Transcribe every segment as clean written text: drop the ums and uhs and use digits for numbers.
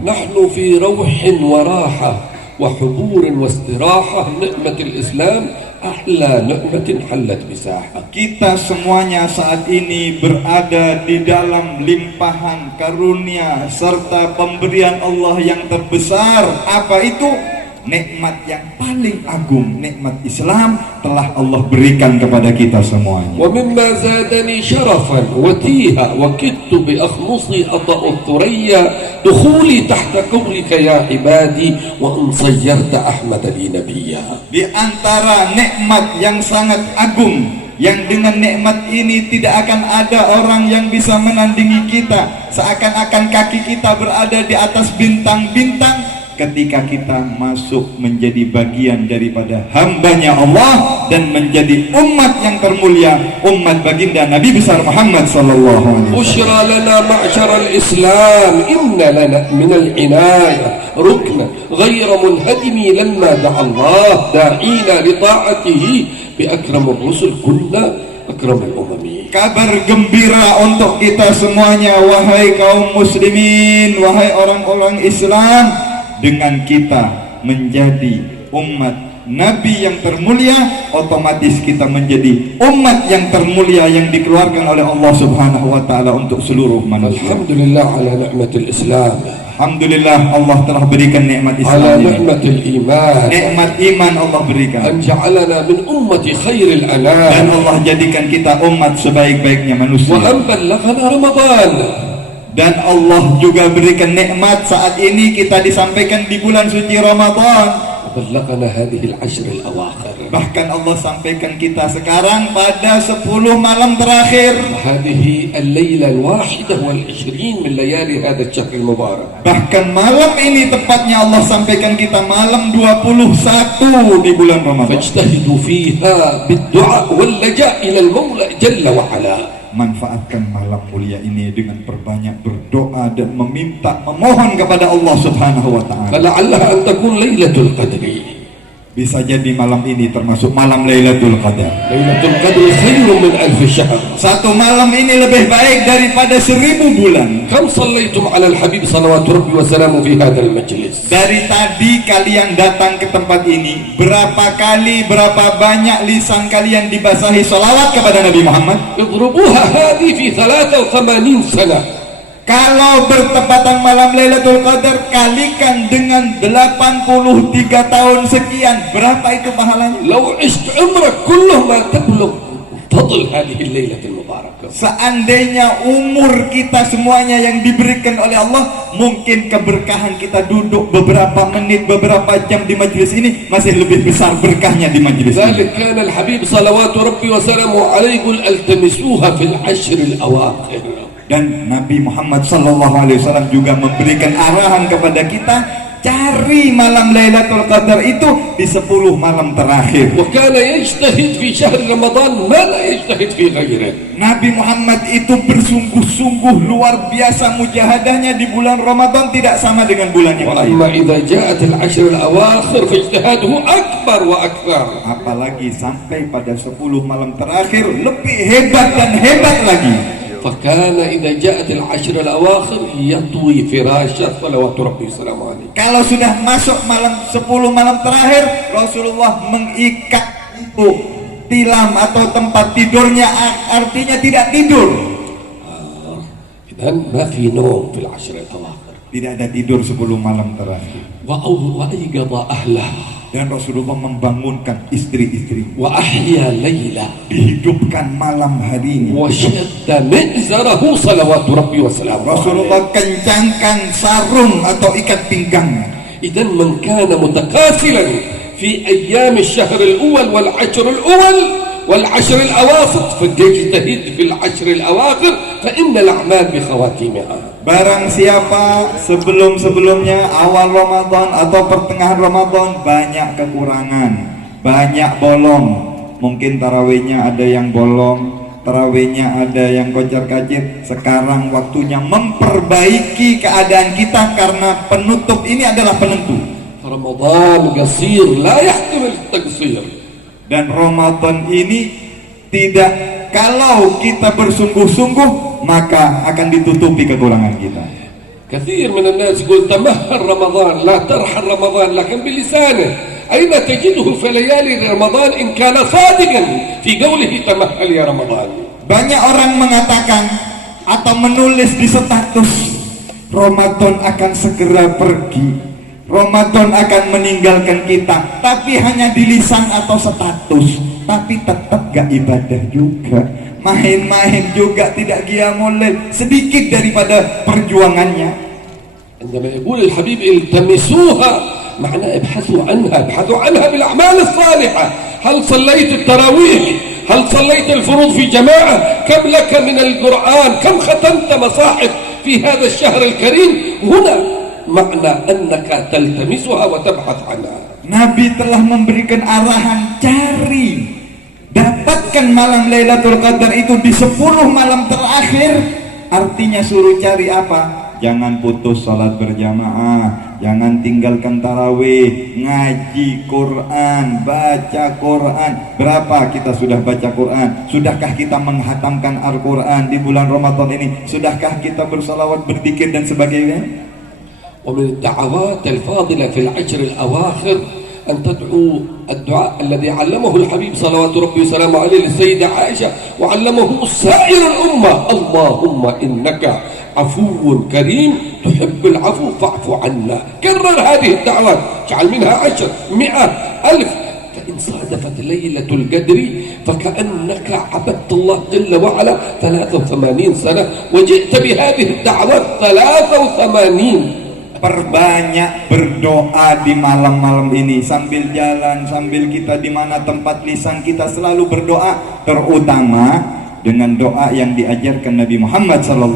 نحن في روح وراحة وحبور واستراحة. نعمة الإسلام أحلى نعمة حلت بساحة. Kita semuanya saat ini berada di dalam limpahan karunia serta pemberian Allah yang terbesar. Apa itu? Nikmat yang paling agung, nikmat Islam telah Allah berikan kepada kita semuanya. ومما زادني شرفا وتيها وكدت بأخمصي أطأ الثريا دخولي تحت قولك يا عبادي وأن صيرت أحمد لي نبيا. Di antara nikmat yang sangat agung, yang dengan nikmat ini tidak akan ada orang yang bisa menandingi kita, seakan-akan kaki kita berada di atas bintang-bintang ketika kita masuk menjadi bagian daripada hambanya Allah dan menjadi umat yang termulia, umat baginda Nabi besar Muhammad sallallahu alaihi wasallam. بشرى لنا معشر الإسلام إن لنا من العناية ركنا غير منهدم لما دعا الله داعينا لطاعته بأكرم الرسل كنا أكرم الأمم. Kabar gembira untuk kita semuanya, wahai kaum muslimin, wahai orang-orang Islam. Dengan kita menjadi umat Nabi yang termulia, otomatis kita menjadi umat yang termulia yang dikeluarkan oleh Allah Subhanahu wa taala untuk seluruh manusia. Alhamdulillah ala ni'matil Islam. Alhamdulillah Allah telah berikan nikmat Islam. Ala ni'matil iman. Nikmat iman Allah berikan. An ja'alana min ummati khairil anam. Dan Allah jadikan kita umat sebaik-baiknya manusia. Wa an ballaghana Ramadan. Dan Allah juga berikan nikmat saat ini kita disampaikan di bulan suci Ramadan. Ballaghana hadhihi al-ashr al-awakhir. Bahkan Allah sampaikan kita sekarang pada 10 malam terakhir. Hadhihi al-laila al-wahidah wal-20 min layali hadha ash-shahr al-mubarak. Bahkan malam ini tepatnya Allah sampaikan kita malam 21 di bulan Ramadan. Fajtahidu fiha bid-du'a wal-laja' ila al-Maula jalla wa ala. Manfaatkan malam mulia ini dengan berbanyak berdoa dan memohon kepada Allah Subhanahu wa taala. Fala'allaha an takun lailatul qadri. Bisa jadi malam ini termasuk malam Lailatul Qadar. Lailatul qadri khairun min alf syahr. Satu malam ini lebih baik daripada 1000 bulan. Kam sallaitum 'ala al-habib salawatu rabbi wa salamu fi hadzal majlis. Dari tadi kalian datang ke tempat ini, berapa kali, berapa banyak lisan kalian dibasahi salawat kepada Nabi Muhammad? Idrubuha hadhi fi 83 sana. Kalau bertepatan malam Lailatul Qadar kalikan dengan 83 tahun sekian, berapa itu pahalanya? Law isht umrak kulluh ma tablugh fadl hadhihi al-lailatul mubarakah. Seandainya umur kita semuanya yang diberikan oleh Allah, mungkin keberkahan kita duduk beberapa menit, beberapa jam di majlis ini masih lebih besar berkahnya di majlis ini. Dzalik kana al-habib salawatu rabbi wa salamu alaihi altamisuha fil ashr al-awakhir. Dan Nabi Muhammad SAW juga memberikan arahan kepada kita, cari malam Lailatul Qadar itu di 10 malam terakhir. Wa kana yajtahid fi syahr Ramadan ma la yajtahid fi ghairihi. Nabi Muhammad itu bersungguh-sungguh luar biasa mujahadahnya di bulan Ramadan, tidak sama dengan bulan yang lain. Amma idza ja'at al-ashr al-awakhir fa ijtihaduhu akbar wa akthar. Apalagi sampai pada 10 malam terakhir lebih hebat dan hebat lagi. فكان إذا جاءت العشر الأواخر يطوي فراشه صلوات ربي وسلامه عليه. Kalau sudah masuk malam 10 malam terakhir, Rasulullah mengikat itu tilam atau tempat tidurnya, artinya tidak tidur. إذن ما في نوم في العشر الأواخر. Tidak ada tidur 10 malam terakhir. وأيقظ أهله. Dan Rasulullah membangunkan istri-istri. Wa ahya laila. Dihidupkan malam harinya. Wa shadda mizarahu salawatu rabbi wa salamu. Rasulullah kencangkan sarung atau ikat pinggangnya. Idan man kana mutakasilan fi ayyam ash-shahr al-awwal wal 'ashr al-awwal wal 'ashr al-awasat fajtahid fi al-'ashr al-awakhir fa inna al-a'mal bi khawatimha. Barang siapa sebelum-sebelumnya awal Ramadan atau pertengahan Ramadan banyak kekurangan, banyak bolong, mungkin tarawihnya ada yang bolong, tarawihnya ada yang kocar-kacir. Sekarang waktunya memperbaiki keadaan kita karena penutup ini adalah penentu. Ramadan qasir la yahtamil at-taqsir. Dan Ramadan ini tidak, kalau kita bersungguh-sungguh maka akan ditutupi kekurangan kita. كثير من الناس يقول تمهل رمضان، لا ترحل رمضان، لكن بلسانه أين تجده في ليالي رمضان إن كان صادقا في قوله تمهل يا رمضان. Banyak orang mengatakan atau menulis di status Ramadan akan segera pergi, Ramadan akan meninggalkan kita, tapi hanya di lisan atau status, tapi tetap gak ibadah juga, main-main juga, tidak qiyamul lail, sedikit daripada perjuangannya. عندما يقول الحبيب التمسوها معناه ابحثوا عنها بالأعمال الصالحة. هل صليت التراويح؟ هل صليت الفروض في جماعة؟ كم لك من القرآن؟ كم ختمت مصاحف في هذا الشهر الكريم؟ هنا معنى أنك تلتمسها وتبحث عنها. Nabi telah memberikan arahan, cari, dapatkan malam Lailatul Qadar itu di 10 malam terakhir. Artinya suruh cari apa? Jangan putus sholat berjamaah, jangan tinggalkan tarawih, ngaji Quran, baca Quran. Berapa kita sudah baca Quran? Sudahkah kita menghatamkan Al-Quran di bulan Ramadan ini? Sudahkah kita bersalawat, berzikir dan sebagainya? ومن الدعوات الفاضلة في العشر الأواخر أن تدعو الدعاء الذي علمه الحبيب صلوات ربي وسلامه عليه للسيدة عائشة وعلمه سائر الأمة: اللهم إنك عفو كريم تحب العفو فاعف عنا. كرر هذه الدعوات، اجعل منها 10 100 1000. فإن صادفت ليلة القدر فكأنك عبدت الله جل وعلا 83 سنة وجئت بهذه الدعوات 83. Perbanyak berdoa di malam-malam ini, sambil jalan, sambil kita di mana tempat lisan kita selalu berdoa, terutama dengan doa yang diajarkan Nabi Muhammad SAW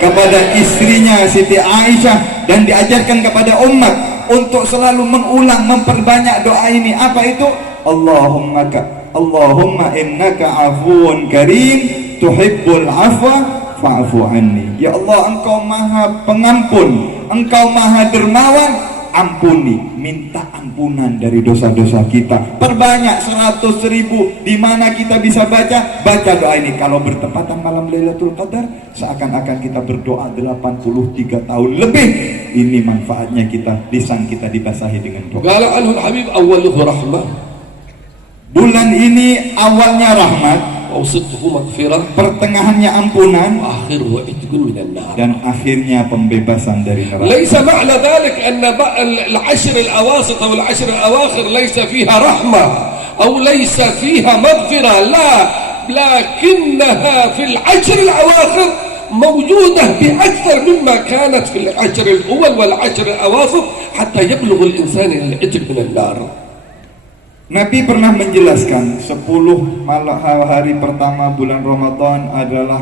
kepada istrinya Siti Aisyah dan diajarkan kepada umat untuk selalu mengulang, memperbanyak doa ini. Apa itu? Allahumma innaka afuun karim tuhibbul afwa fa'fu anni. Ya Allah, engkau maha pengampun, engkau maha dermawan, ampuni, minta ampunan dari dosa-dosa kita. Perbanyak 100.000 di mana kita bisa baca doa ini. Kalau bertepatan malam Lailatul Qadar, seakan-akan kita berdoa 83 tahun lebih. Ini manfaatnya kita, lisan kita dibasahi dengan doa. Qala anhu al-habib awwaluhu rahmah. Bulan ini awalnya rahmat, وأوسطه مغفرة pertengahannya ampunan, وآخره عتق من النار. dan akhirnya pembebasan dari neraka. ليس معنى ذلك أن العشر الأواسط أو العشر الأواخر ليس فيها رحمة أو ليس فيها مغفرة، لا، لكنها في العشر الأواخر موجودة بأكثر مما كانت في العشر الأول والعشر الأواسط حتى يبلغ الإنسان العتق من النار. Nabi pernah menjelaskan 10 hari pertama bulan Ramadan adalah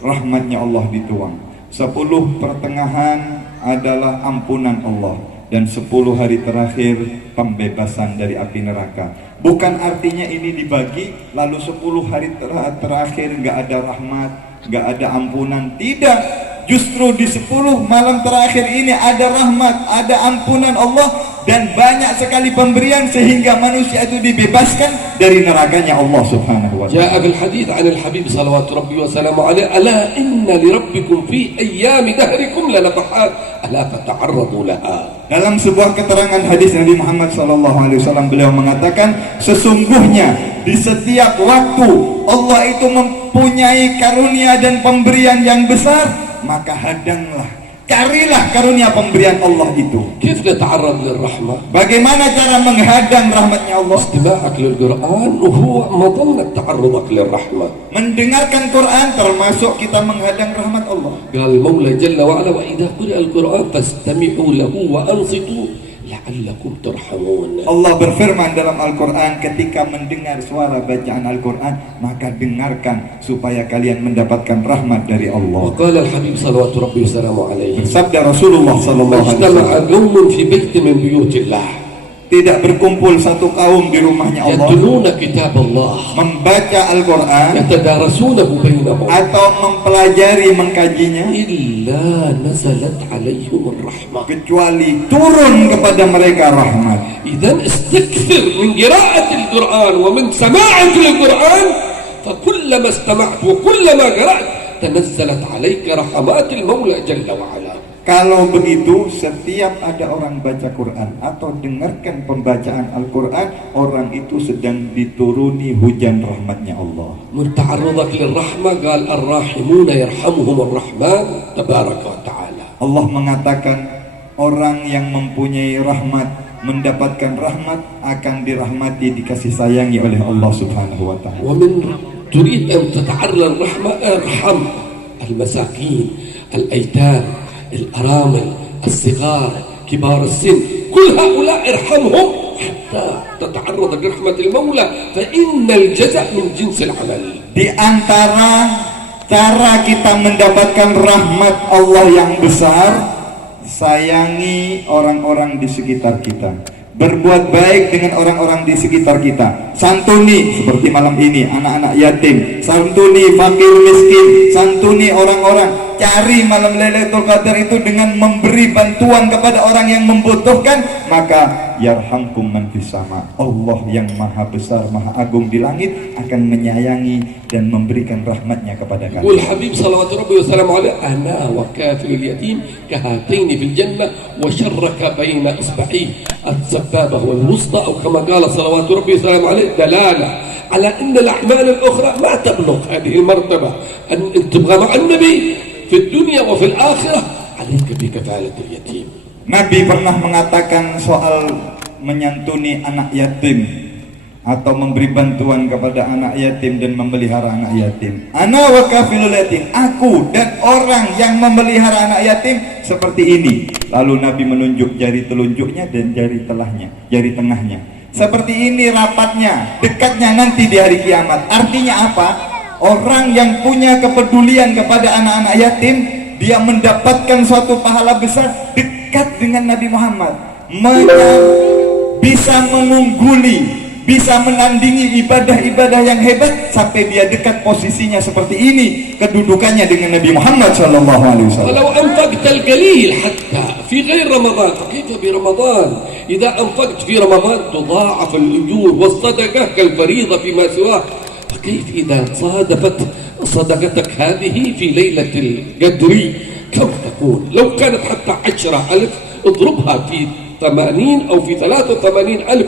rahmatnya Allah dituang, 10 pertengahan adalah ampunan Allah, dan 10 hari terakhir pembebasan dari api neraka. Bukan artinya ini dibagi lalu 10 hari terakhir nggak ada rahmat, nggak ada ampunan. Tidak, justru di 10 malam terakhir ini ada rahmat, ada ampunan Allah, dan banyak sekali pemberian sehingga manusia itu dibebaskan dari nerakanya Allah Subhanahu wa taala. جاء بالحديث عن الحبيب صلوات ربي وسلامه عليه: ألا إن لربكم في أيام دهركم لنفحات ألا فتعرضوا لها. Dalam sebuah keterangan hadis Nabi Muhammad SAW, beliau mengatakan, sesungguhnya di setiap waktu Allah itu mempunyai karunia dan pemberian yang besar, maka hadanglah, carilah karunia pemberian Allah itu. كيف نتعرض للرحمة؟ Bagaimana cara menghadang rahmatnya Allah? استماعك للقرآن وهو مظنة تعرضك للرحمة. Mendengarkan Quran termasuk kita menghadang rahmat Allah. قال المولى جل وعلا: وإذا قرئ القرآن فاستمعوا له وأنصتوا لعلكم ترحمون. Allah berfirman dalam Al-Quran, ketika mendengar suara bacaan Al-Quran, maka dengarkan supaya kalian mendapatkan rahmat dari Allah. وقال الحبيب صلوات ربي وسلامه عليه: Sabda Rasulullah SAW, اجتمع قوم في بيت من بيوت الله tidak berkumpul satu kaum di rumahnya Allah يتلون كتاب الله membaca Al-Quran يتدارسونه بينهم atau mempelajari, mengkajinya, إلا نزلت عليهم الرحمة. kecuali turun kepada mereka rahmat. إذن استكثر من قراءة القرآن ومن سماعك للقرآن، فكلما استمعت وكلما قرأت تنزلت عليك رحمات المولى جل وعلا. Kalau begitu, setiap ada orang baca Quran atau dengarkan pembacaan Al-Quran, orang itu sedang dituruni hujan rahmatnya Allah. متعرضك للرحمة قال الراحمون يرحمهم الرحمن تبارك وتعالى. Allah mengatakan orang yang mempunyai rahmat, mendapatkan rahmat, akan dirahmati, dikasih sayangi oleh Allah Subhanahu wa Ta'ala. ومن تريد أن تتعرض للرحمة ارحم المساكين الأيتام الأرامل الصغار كبار السن، كل هؤلاء ارحمهم حتى تتعرض لرحمة المولى فإن الجزاء من جنس العمل. Di antara cara kita mendapatkan rahmat Allah yang besar, sayangi orang-orang di sekitar kita, berbuat baik dengan orang-orang di sekitar kita, santuni seperti malam ini anak-anak yatim, santuni fakir miskin, santuni orang-orang. Cari malam Lailatul Qadar itu dengan memberi bantuan kepada orang yang membutuhkan, maka yarhamkum man fis sama. Allah yang maha besar, maha agung di langit akan menyayangi dan memberikan rahmatnya kepada kalian. Qul Habib sallallahu alaihi wasallam ana wa kafil yatim kahataini fil jannah wa syarraka baina isba'i as-sababah wal wusta, atau kama qala sallallahu alaihi wasallam dalalah على أن الأعمال الأخرى ما تبلغ هذه المرتبة. أن تبغى مع النبي في الدنيا وفي الآخرة عليك بكفالة اليتيم. Nabi pernah mengatakan soal menyantuni anak yatim atau memberi bantuan kepada anak yatim dan memelihara anak yatim. Ana wa kafilul yatim, aku dan orang yang memelihara anak yatim seperti ini. Lalu Nabi menunjuk jari telunjuknya dan jari tengahnya. Seperti ini rapatnya, dekatnya nanti di hari kiamat. Artinya apa? Orang yang punya kepedulian kepada anak-anak yatim, dia mendapatkan suatu pahala besar, dekat dengan Nabi Muhammad, bisa mengungguli, bisa menandingi ibadah-ibadah yang hebat, sampai dia dekat posisinya seperti ini kedudukannya dengan Nabi Muhammad sallallahu alaihi wasallam. Kalau anfaqt al-qalil hatta fi ghair Ramadan, فكيف برمضان؟ إذا أنفقت في رمضان تضاعف الأجور والصدقة كالفريضة فيما سواه، فكيف إذا صادفت صدقتك هذه في ليلة القدر كم تكون؟ لو كانت حتى 10,000 اضربها في 80 أو في 83,000،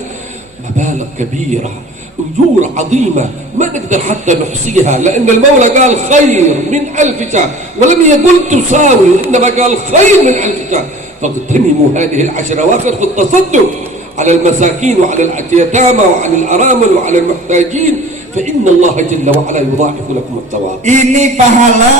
مبالغ كبيرة، أجور عظيمة ما نقدر حتى نحصيها، لأن المولى قال خير من 1000 شهر، ولم يقل تساوي، إنما قال خير من 1000 شهر. فاغتنموا هذه العشر أواخر في التصدق على المساكين وعلى اليتامى وعلى الأرامل وعلى المحتاجين، فإن الله جل وعلا يضاعف لكم الثواب. Ini pahala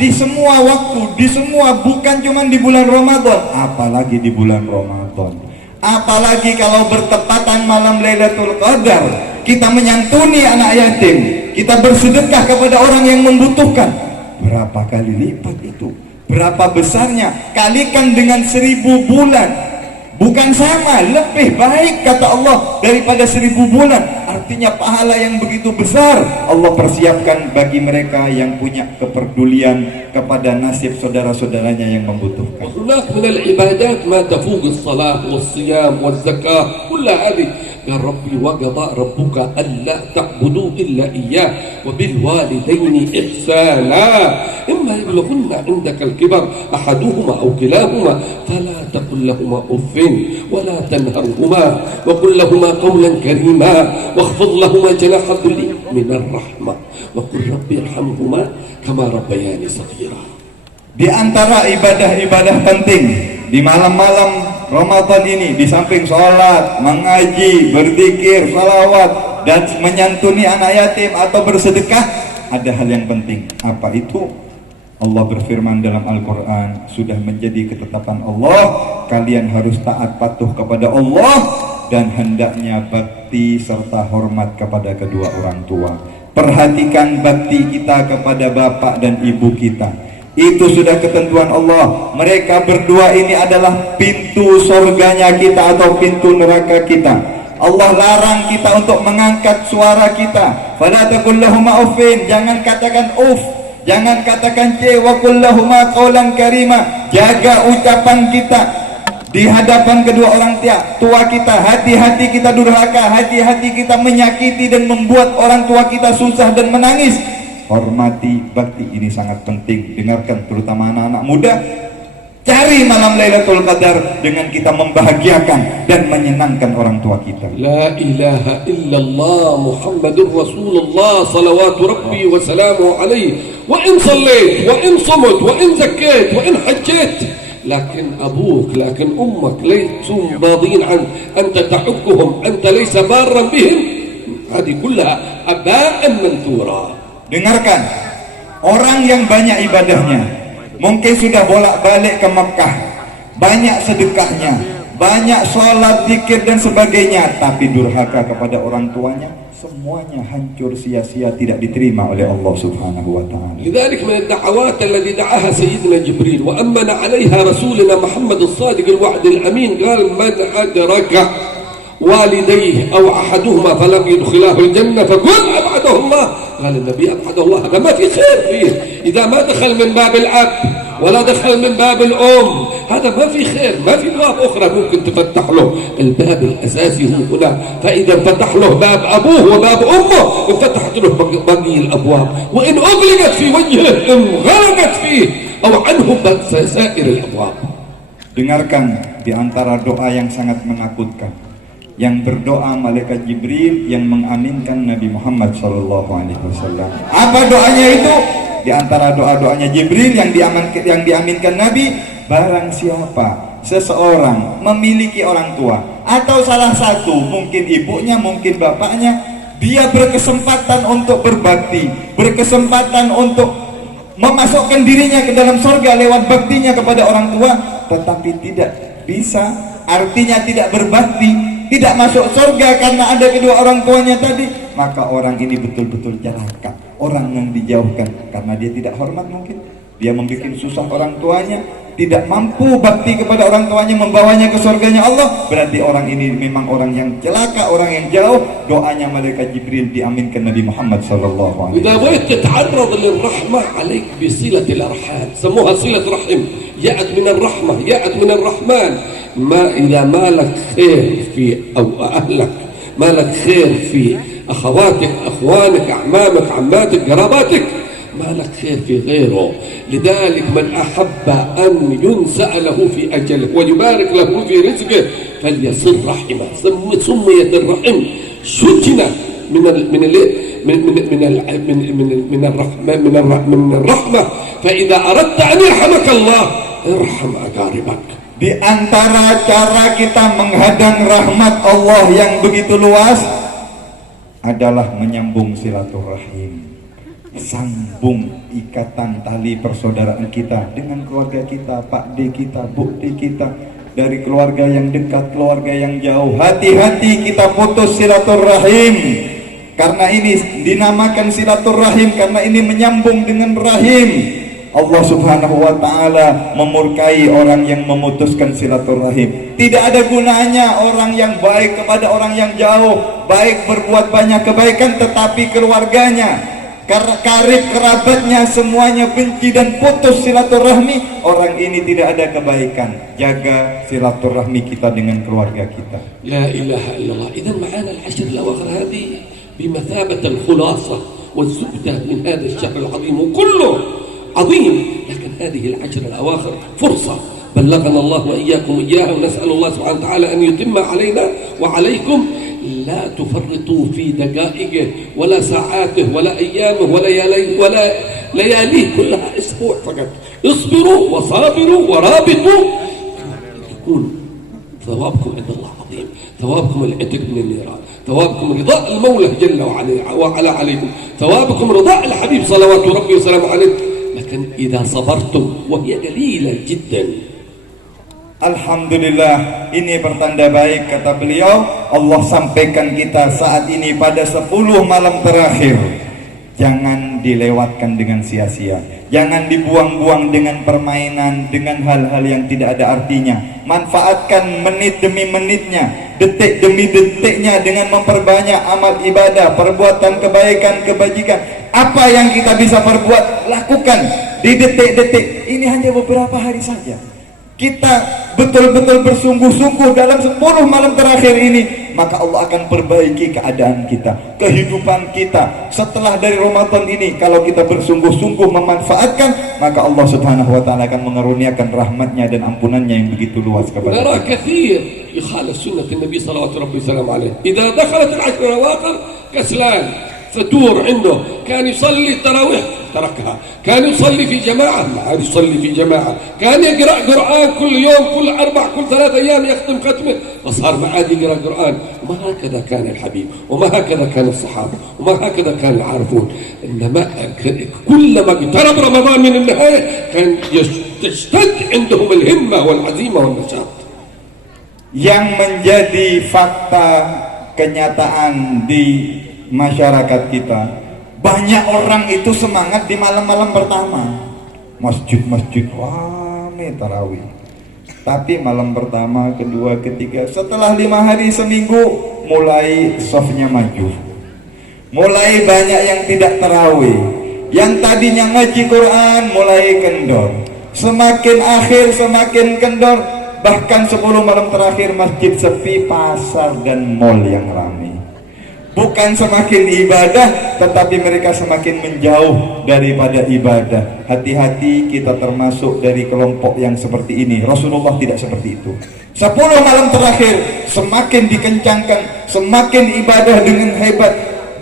di semua waktu, di semua, bukan cuma di bulan Ramadan, apalagi di bulan Ramadan. Apalagi kalau bertepatan malam Lailatul Qadar, kita menyantuni anak yatim, kita bersedekah kepada orang yang membutuhkan. Berapa kali lipat itu? Berapa besarnya? Kalikan dengan 1000 bulan. Bukan sama, lebih baik kata Allah daripada 1000 bulan. Artinya pahala yang begitu besar Allah persiapkan bagi mereka yang punya kepedulian kepada nasib saudara-saudaranya yang membutuhkan. هناك من العبادات ما تفوق الصلاة والصيام والزكاة كل هذه. قال ربي وقضى ربك ألا تعبدوا إلا إياه وبالوالدين إحسانا إما يبلغن عندك الكبر أحدهما أو كلاهما فلا تقل لهما أف ولا تنهرهما وقل لهما قولا كريما واخفض لهما جناح الذل من الرحمة وقل ربي ارحمهما كما ربياني صغيرا. Di antara ibadah-ibadah penting di malam-malam Ramadan ini, di samping sholat, mengaji, berzikir, salawat, dan menyantuni anak yatim atau bersedekah, ada hal yang penting. Apa itu? Allah berfirman dalam Al-Quran, sudah menjadi ketetapan Allah, kalian harus taat patuh kepada Allah dan hendaknya bakti serta hormat kepada kedua orang tua. Perhatikan bakti kita kepada bapak dan ibu kita. Itu sudah ketentuan Allah. Mereka berdua ini adalah pintu surganya kita atau pintu neraka kita. Allah larang kita untuk mengangkat suara kita. Fala taqul lahuma uffin, jangan katakan uff, jangan katakan ce, wa qul lahuma qawlan karima. Jaga ucapan kita di hadapan kedua orang tua kita. Hati-hati kita durhaka, hati-hati kita menyakiti dan membuat orang tua kita susah dan menangis. hormati bakti ini sangat penting. Dengarkan terutama anak-anak muda, cari malam Lailatul Qadar dengan kita membahagiakan dan menyenangkan orang tua kita. La ilaha illallah Muhammadur Rasulullah salawatu rabbi wa salamu alaihi. Wa in sallayt wa in sumut wa in zakkayt wa in hajjat, لكن أبوك لكن أمك ليسوا راضين عنك، أنت تعكهم، أنت ليس بارا بهم، هذه كلها أباء منثورا. Dengarkan, orang yang banyak ibadahnya, mungkin sudah bolak-balik ke Mekah, banyak sedekahnya, banyak sholat, zikir dan sebagainya, tapi durhaka kepada orang tuanya, semuanya hancur sia-sia, tidak diterima oleh Allah Subhanahu wa taala. لذلك من الدعوات التي دعاها سيدنا جبريل وأمن عليها رسولنا محمد الصادق الوعد الأمين، قال من أدرك والديه أو أحدهما فلم يدخلاه الجنة فقل أبعده الله. قال النبي أبعده الله، هذا ما في خير فيه. إذا ما دخل من باب الأب ولا دخل من باب الأم، هذا ما في خير، ما في أبواب أخرى ممكن تفتح له. الباب الأساسي هو هنا، فإذا انفتح له باب أبوه وباب أمه انفتحت له باقي الأبواب، وإن أغلقت في وجهه انغلقت فيه أو عنه سائر الأبواب. Dengarkan di antara doa yang sangat menakutkan, yang berdoa malaikat Jibril yang mengaminkan Nabi Muhammad SAW. Apa doanya itu? Di antara doa-doanya Jibril yang diaminkan Nabi, barang siapa seseorang memiliki orang tua atau salah satu, mungkin ibunya, mungkin bapaknya, dia berkesempatan untuk berbakti, berkesempatan untuk memasukkan dirinya ke dalam surga lewat baktinya kepada orang tua, tetapi tidak bisa, artinya tidak berbakti, tidak masuk surga karena ada kedua orang tuanya tadi, maka orang ini betul-betul celaka. Orang yang dijauhkan karena dia tidak hormat, mungkin dia membuat susah orang tuanya, tidak mampu bakti kepada orang tuanya, membawanya ke surganya Allah, berarti orang ini memang orang yang celaka, orang yang jauh. Doanya malaikat Jibril diaminkan Nabi Muhammad sallallahu alaihi إذا بغيت تتعرض للرحمة عليك بصلة الأرحام، سموها صلة رحم، جاءت من الرحمة، جاءت من الرحمن. ما إذا ما لك خير في أو أهلك، ما لك خير في أخواتك، أخوانك، أعمامك، عماتك، قراباتك، ما لك خير في غيره. لذلك من أحب أن ينسأ له في أجله ويبارك له في رزقه فليصل رحمه. سميت الرحم شجنة من الرحمة. فإذا أردت أن يرحمك الله ارحم أقاربك. Di antara cara kita menghadang rahmat Allah yang begitu luas adalah menyambung silaturahim, sambung ikatan tali persaudaraan kita dengan keluarga kita, Pak D kita, Bu D kita, dari keluarga yang dekat, keluarga yang jauh. Hati-hati kita putus silaturahim, karena ini dinamakan silaturahim karena ini menyambung dengan rahim. Allah Subhanahu wa ta'ala memurkai orang yang memutuskan silaturahim. Tidak ada gunanya orang yang baik kepada orang yang jauh, baik berbuat banyak kebaikan, tetapi keluarganya, karib kerabatnya semuanya benci dan putus silaturahmi, orang ini tidak ada kebaikan. Jaga silaturahmi kita dengan keluarga kita. لا إله إلا الله. إذا معانا العشر الأواخر هذه بمثابة الخلاصة والزبدة من هذا الشهر العظيم، وكله عظيم، لكن هذه العشر الأواخر فرصة بلغنا الله وإياكم إياها، ونسأل الله سبحانه وتعالى أن يتم علينا وعليكم. لا تفرطوا في دقائقه ولا ساعاته ولا أيامه ولا لياليه، كلها أسبوع فقط. اصبروا وصابروا ورابطوا، يكون ثوابكم عند الله عظيم، ثوابكم العتق من النيران، ثوابكم رضاء المولى جل وعلا عليكم، ثوابكم رضاء الحبيب صلوات ربي وسلامه عليه. لكن إذا صبرتم وهي قليلة جدا. Alhamdulillah, ini pertanda baik kata beliau. Allah sampaikan kita saat ini pada 10 malam terakhir. Jangan dilewatkan dengan sia-sia, jangan dibuang-buang dengan permainan, dengan hal-hal yang tidak ada artinya. Manfaatkan menit demi menitnya, detik demi detiknya dengan memperbanyak amal ibadah, perbuatan kebaikan, kebajikan. Apa yang kita bisa perbuat, lakukan di detik-detik ini. Hanya beberapa hari saja kita betul-betul bersungguh-sungguh dalam 10 malam terakhir ini maka Allah akan perbaiki keadaan kita, kehidupan kita setelah dari Ramadan ini. Kalau kita bersungguh-sungguh memanfaatkan, maka Allah Subhanahu wa taala akan mengaruniakan rahmatnya dan ampunannya yang begitu luas kepada نرى kita. كثير يخالف سنة النبي صلوات ربي وسلامه عليه. إذا دخلت العشر الأواخر كسلان فتور عنده، كان يصلي التراويح تركها، كان يصلي في جماعة ما عاد يصلي في جماعة، كان يقرأ قرآن كل يوم، كل 4 كل 3 أيام يختم ختمة، فصار ما عاد يقرأ قرآن. وما هكذا كان الحبيب، وما هكذا كان الصحابة، وما هكذا كان العارفون. إنما كلما اقترب رمضان من النهاية كان تشتد عندهم الهمة والعزيمة والنشاط. Yang menjadi fakta kenyataan di masyarakat kita, banyak orang itu semangat di malam-malam pertama. Masjid-masjid rame tarawih, tapi malam pertama, kedua, ketiga, setelah 5 hari seminggu mulai softnya maju, mulai banyak yang tidak tarawih, yang tadinya ngaji Quran mulai kendor, semakin akhir semakin kendor. Bahkan 10 malam terakhir masjid sepi, pasar dan mall yang ramai. Bukan semakin ibadah, tetapi mereka semakin menjauh daripada ibadah. Hati-hati, kita termasuk dari kelompok yang seperti ini. Rasulullah tidak seperti itu. 10 malam terakhir semakin dikencangkan, semakin ibadah dengan hebat,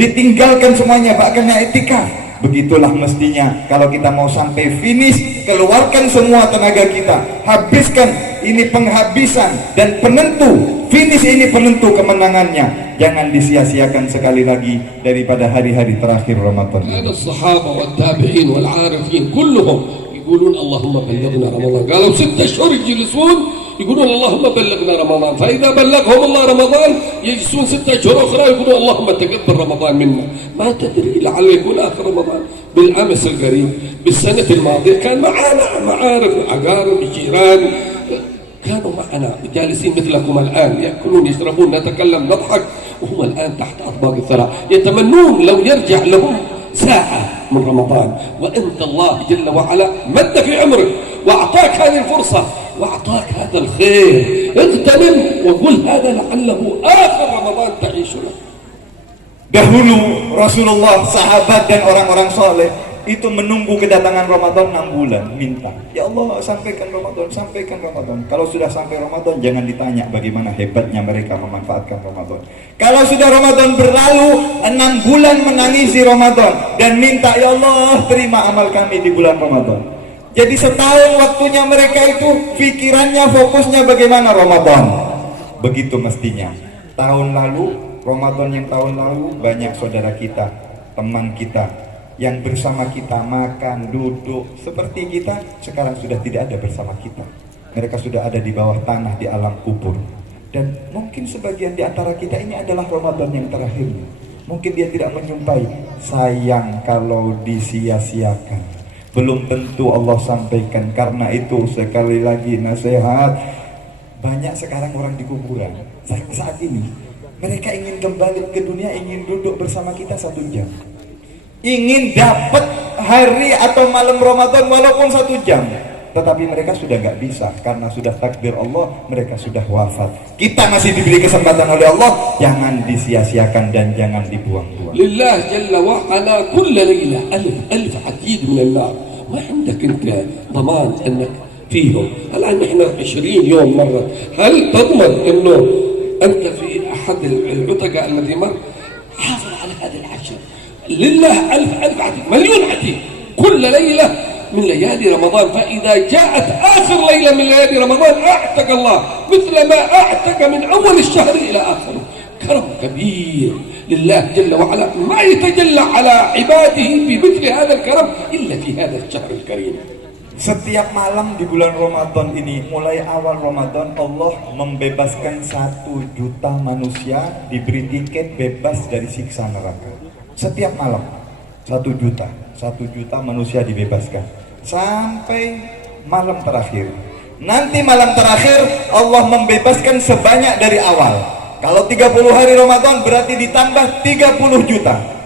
ditinggalkan semuanya, bahkan etika. Begitulah mestinya kalau kita mau sampai finish. Keluarkan semua tenaga kita, habiskan. Ini penghabisan dan penentu, finish ini penentu kemenangannya. Jangan disia-siakan sekali lagi daripada hari-hari terakhir Ramadan. كان الصحابة والتابعين والعارفين كلهم يقولون اللهم بلغنا رمضان. قالوا 6 أشهر يجلسون يقولون اللهم بلغنا رمضان، فإذا بلغهم الله رمضان يجلسون 6 أشهر أخرى يقولون اللهم تقبل رمضان منا. ما تدري لعل يكون آخر رمضان. بالأمس القريب، بالسنة الماضية كان معنا معارف، أقارب، جيران، كانوا معنا جالسين مثلكم الآن، يأكلون يشربون نتكلم نضحك، وهم الآن تحت أطباق الثرى يتمنون لو يرجع لهم ساعة من رمضان. وأنت الله جل وعلا مد في عمرك وأعطاك هذه الفرصة وأعطاك هذا الخير، اغتنم وقل هذا لعله آخر رمضان تعيش له. Dahulu Rasulullah, sahabat dan orang-orang soleh itu menunggu kedatangan Ramadan 6 bulan, minta, ya Allah sampaikan Ramadan, sampaikan Ramadan. Kalau sudah sampai Ramadan jangan ditanya bagaimana hebatnya mereka memanfaatkan Ramadan. Kalau sudah Ramadan berlalu, 6 bulan menangisi Ramadan dan minta, ya Allah terima amal kami di bulan Ramadan. Jadi setahun waktunya mereka itu pikirannya, fokusnya bagaimana Ramadan. Begitu mestinya. Tahun lalu, Ramadan yang tahun lalu, banyak saudara kita, teman kita yang bersama kita makan, duduk seperti kita, sekarang sudah tidak ada bersama kita. Mereka sudah ada di bawah tanah, di alam kubur. Dan mungkin sebagian di antara kita ini adalah Ramadan yang terakhir. Mungkin dia tidak menyumpai. Sayang kalau disia-siakan. Belum tentu Allah sampaikan. Karena itu sekali lagi nasihat, banyak sekarang orang di kuburan saat ini. Mereka ingin kembali ke dunia, ingin duduk bersama kita 1 jam, ingin dapat hari atau malam Ramadan walaupun 1 jam, tetapi mereka sudah nggak bisa karena sudah takdir Allah, mereka sudah wafat. Kita masih diberi kesempatan oleh Allah, jangan disia-siakan dan jangan dibuang-buang. لله جل وعلا كل ليلة 1000 عتيد من النار. ما عندك انت ضمان انك فيهم. الان احنا 20 يوم مرة، هل تضمن انه انت في احد العتقاء الذي مر؟ حافظ على هذه العشر. لله 1000 عتيد، مليون عتيد كل ليلة من ليالي رمضان. فإذا جاءت آخر ليلة من ليالي رمضان أعتق الله مثل ما أعتق من أول الشهر إلى آخره. كرم كبير لله جل وعلا، ما يتجلى على عباده بمثل هذا الكرم إلا في هذا الشهر الكريم. Setiap malam di bulan Ramadan ini, mulai awal Ramadan, Allah membebaskan 1 juta manusia, diberi tiket bebas dari siksa neraka. Setiap malam 1 juta, 1 juta manusia dibebaskan sampai malam terakhir. Nanti malam terakhir Allah membebaskan sebanyak dari awal. Kalau 30 hari Ramadan berarti ditambah 30 juta.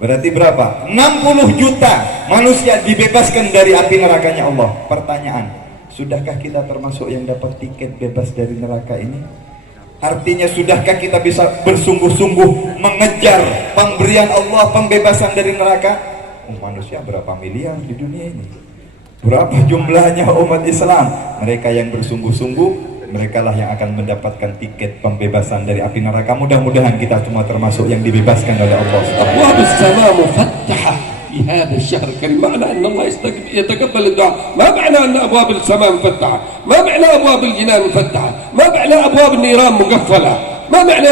Berarti berapa? 60 juta manusia dibebaskan dari api nerakanya Allah. Pertanyaan, sudahkah kita termasuk yang dapat tiket bebas dari neraka ini? Artinya sudahkah kita bisa bersungguh-sungguh mengejar pemberian Allah, pembebasan dari neraka? Manusia berapa miliar di dunia ini? Berapa jumlahnya umat Islam? Mereka yang bersungguh-sungguh, mereka lah yang akan mendapatkan tiket pembebasan dari api neraka. Mudah-mudahan kita semua termasuk yang dibebaskan oleh Allah. أبواب السماء مفتحة في هذا الشهر الكريم. معنى أن الله يتقبل الدعاء، ما معنى أن أبواب السماء مفتحة، ما معنى أبواب الجنان مفتحة، ما معنى أبواب النيران مقفلة، ما معنى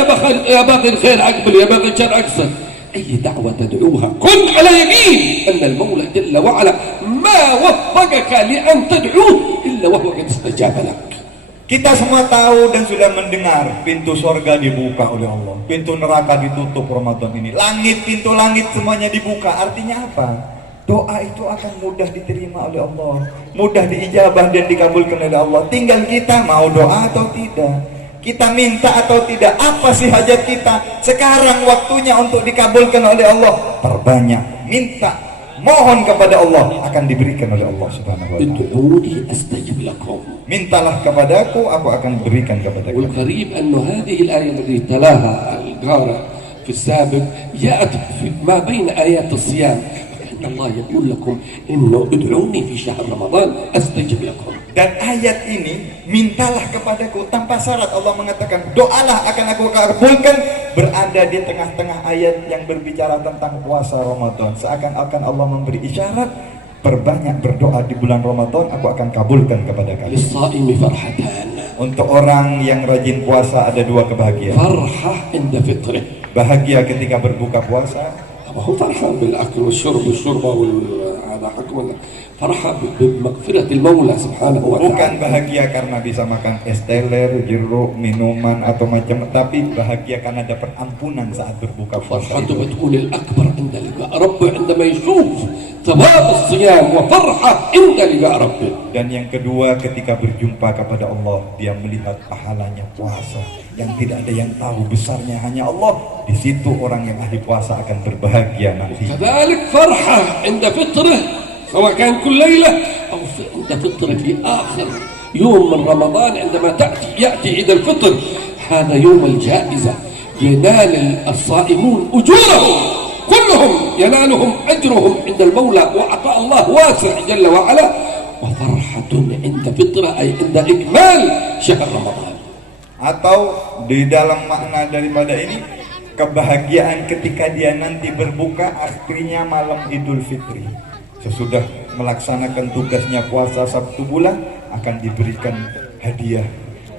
يا باغي الخير أقبل يا باغي الشر أقصد. أي دعوة تدعوها كن على يقين أن المولى جل وعلا ما وفقك لأن تدعوه إلا وهو قد استجاب لك. Kita semua tahu dan sudah mendengar pintu sorga dibuka oleh Allah, pintu neraka ditutup Ramadan ini, pintu langit semuanya dibuka. Artinya apa? Doa itu akan mudah diterima oleh Allah, mudah diijabah dan dikabulkan oleh Allah. Tinggal kita mau doa atau tidak, kita minta atau tidak, apa sih hajat kita. Sekarang waktunya untuk dikabulkan oleh Allah. Perbanyak minta, mohon kepada Allah, akan diberikan oleh Allah Subhanahu wa ta'ala. ادعوني أستجب لكم. Mintalah kepadaku, aku akan berikan kepada kamu. والغريب أن هذه الآية التي تلاها القارئ في السابق جاءت ما بين آيات الصيام، فإن الله يقول لكم إنه ادعوني في شهر رمضان أستجب لكم. Dan ayat ini, mintalah kepadaku, tanpa syarat Allah mengatakan doalah akan aku kabulkan, berada di tengah-tengah ayat yang berbicara tentang puasa Ramadan. Seakan-akan Allah memberi isyarat, perbanyak berdoa di bulan Ramadan, aku akan kabulkan kepada kalian. للصائم فرحتان. Untuk orang yang rajin puasa ada dua kebahagiaan. فرحة عند فطره. Bahagia ketika berbuka puasa. هو فرحة بالأكل والشرب والشربة هذا حكم الله. فرحة بمغفرة المولى سبحانه Bukan وتعالى. bahagia karena bisa makan es teler, jeruk, minuman atau macam, tapi bahagia karena dapat ampunan saat berbuka puasa. فرحة بتكون الأكبر عند لقاء ربه عندما يشوف ثواب الصيام، وفرحة عند لقاء ربه. Dan yang kedua, ketika berjumpa kepada Allah, dia melihat pahalanya puasa yang tidak ada yang tahu besarnya, hanya Allah. Di situ orang yang ahli puasa akan berbahagia nanti. كذلك فرحة عند فطره، سواء كان كل ليلة أو عند فطره في آخر يوم من رمضان، عندما يأتي عيد الفطر. هذا يوم الجائزة، ينال الصائمون أجورهم كلهم، ينالهم أجرهم عند المولى، وعطاء الله واسع جل وعلا. وفرحة عند فطرة أي عند إكمال شهر رمضان. Atau di dalam makna daripada ini, kebahagiaan ketika dia nanti berbuka akhirnya malam Idul Fitri. Sesudah melaksanakan tugasnya puasa Sabtu bulan, akan diberikan hadiah,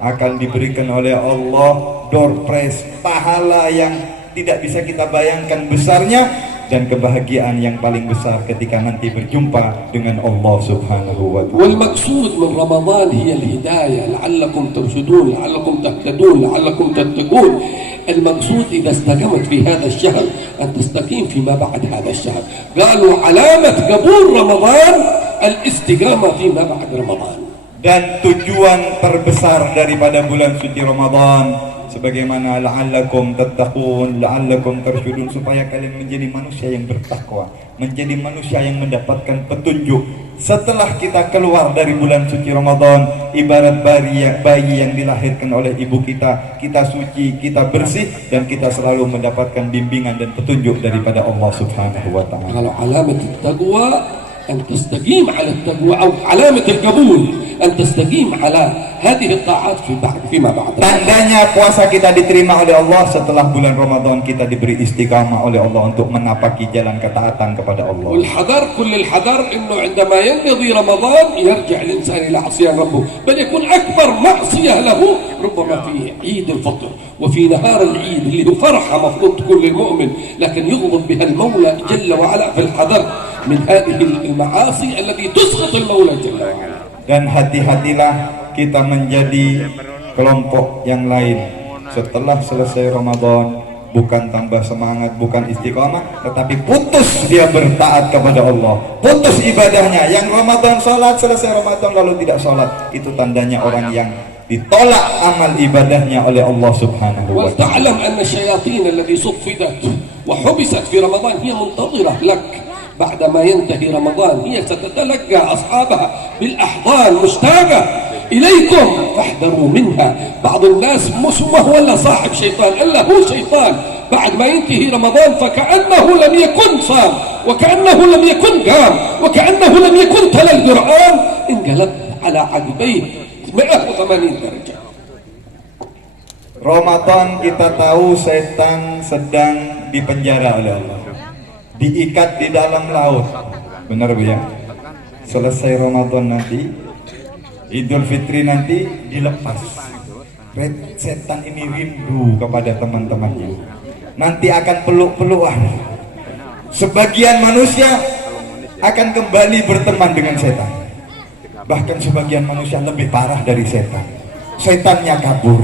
akan diberikan oleh Allah door prize, pahala yang tidak bisa kita bayangkan besarnya, dan kebahagiaan yang paling besar ketika nanti berjumpa dengan Allah Subhanahu wa ta'ala. والمقصود من رمضان هي الهداية، لعلكم ترشدون، لعلكم تهتدون، لعلكم تتقون. المقصود إذا استقمت في هذا الشهر أن تستقيم فيما بعد هذا الشهر. قالوا علامة قبول رمضان الاستقامة فيما بعد رمضان. Dan tujuan terbesar daripada bulan suci Ramadan, sebagaimana la'allakum tattaqun, la'allakum tarsyudun, supaya kalian menjadi manusia yang bertakwa, menjadi manusia yang mendapatkan petunjuk. Setelah kita keluar dari bulan suci Ramadan, ibarat bayi yang dilahirkan oleh ibu kita, kita suci, kita bersih, dan kita selalu mendapatkan bimbingan dan petunjuk daripada Allah Subhanahu wa ta'ala. قالوا علامة التقوى أن تستقيم على التقوى، أو علامة القبول أن تستقيم على هذه الطاعات فيما بعد. Tandanya puasa kita diterima oleh Allah setelah bulan Ramadan, kita diberi istiqamah oleh Allah untuk menapaki jalan ketaatan kepada Allah. والحذر كل الحذر إنه عندما ينقضي رمضان يرجع الإنسان إلى عصيان ربه، بل يكون أكبر معصية له ربما في عيد الفطر وفي نهار العيد اللي هو فرحة مفروض تكون للمؤمن، لكن يغضب بها المولى جل وعلا. في الحذر من هذه المعاصي التي تسخط المولى جل وعلا. Dan hati-hatilah kita menjadi kelompok yang lain. Setelah selesai Ramadan, bukan tambah semangat, bukan istiqamah, tetapi putus dia bertaat kepada Allah, putus ibadahnya. Yang Ramadan sholat, selesai Ramadan lalu tidak sholat, itu tandanya orang yang ditolak amal ibadahnya oleh Allah Subhanahu wa ta'ala. وتعلم أن الشياطين التي صفدت وحبست في رمضان هي منتظرة لك بعدما ينتهي رمضان، هي ستتلقى أصحابها بالأحضان مشتاقة إليكم فاحذروا منها. بعض الناس مش هو إلا صاحب شيطان، إلا هو شيطان. بعد ما ينتهي رمضان فكأنه لم يكن صام، وكأنه لم يكن قام، وكأنه لم يكن تلا القرآن، انقلب على عقبيه 180 درجة. Ramadan kita tahu setan sedang dipenjara oleh Allah, diikat di dalam laut. Benar Bu ya? Selesai Ramadan nanti, Idul Fitri nanti dilepas. Setan ini rindu kepada teman-temannya. Nanti akan peluk-pelukan. Sebagian manusia akan kembali berteman dengan setan. Bahkan sebagian manusia lebih parah dari setan. Setannya kabur.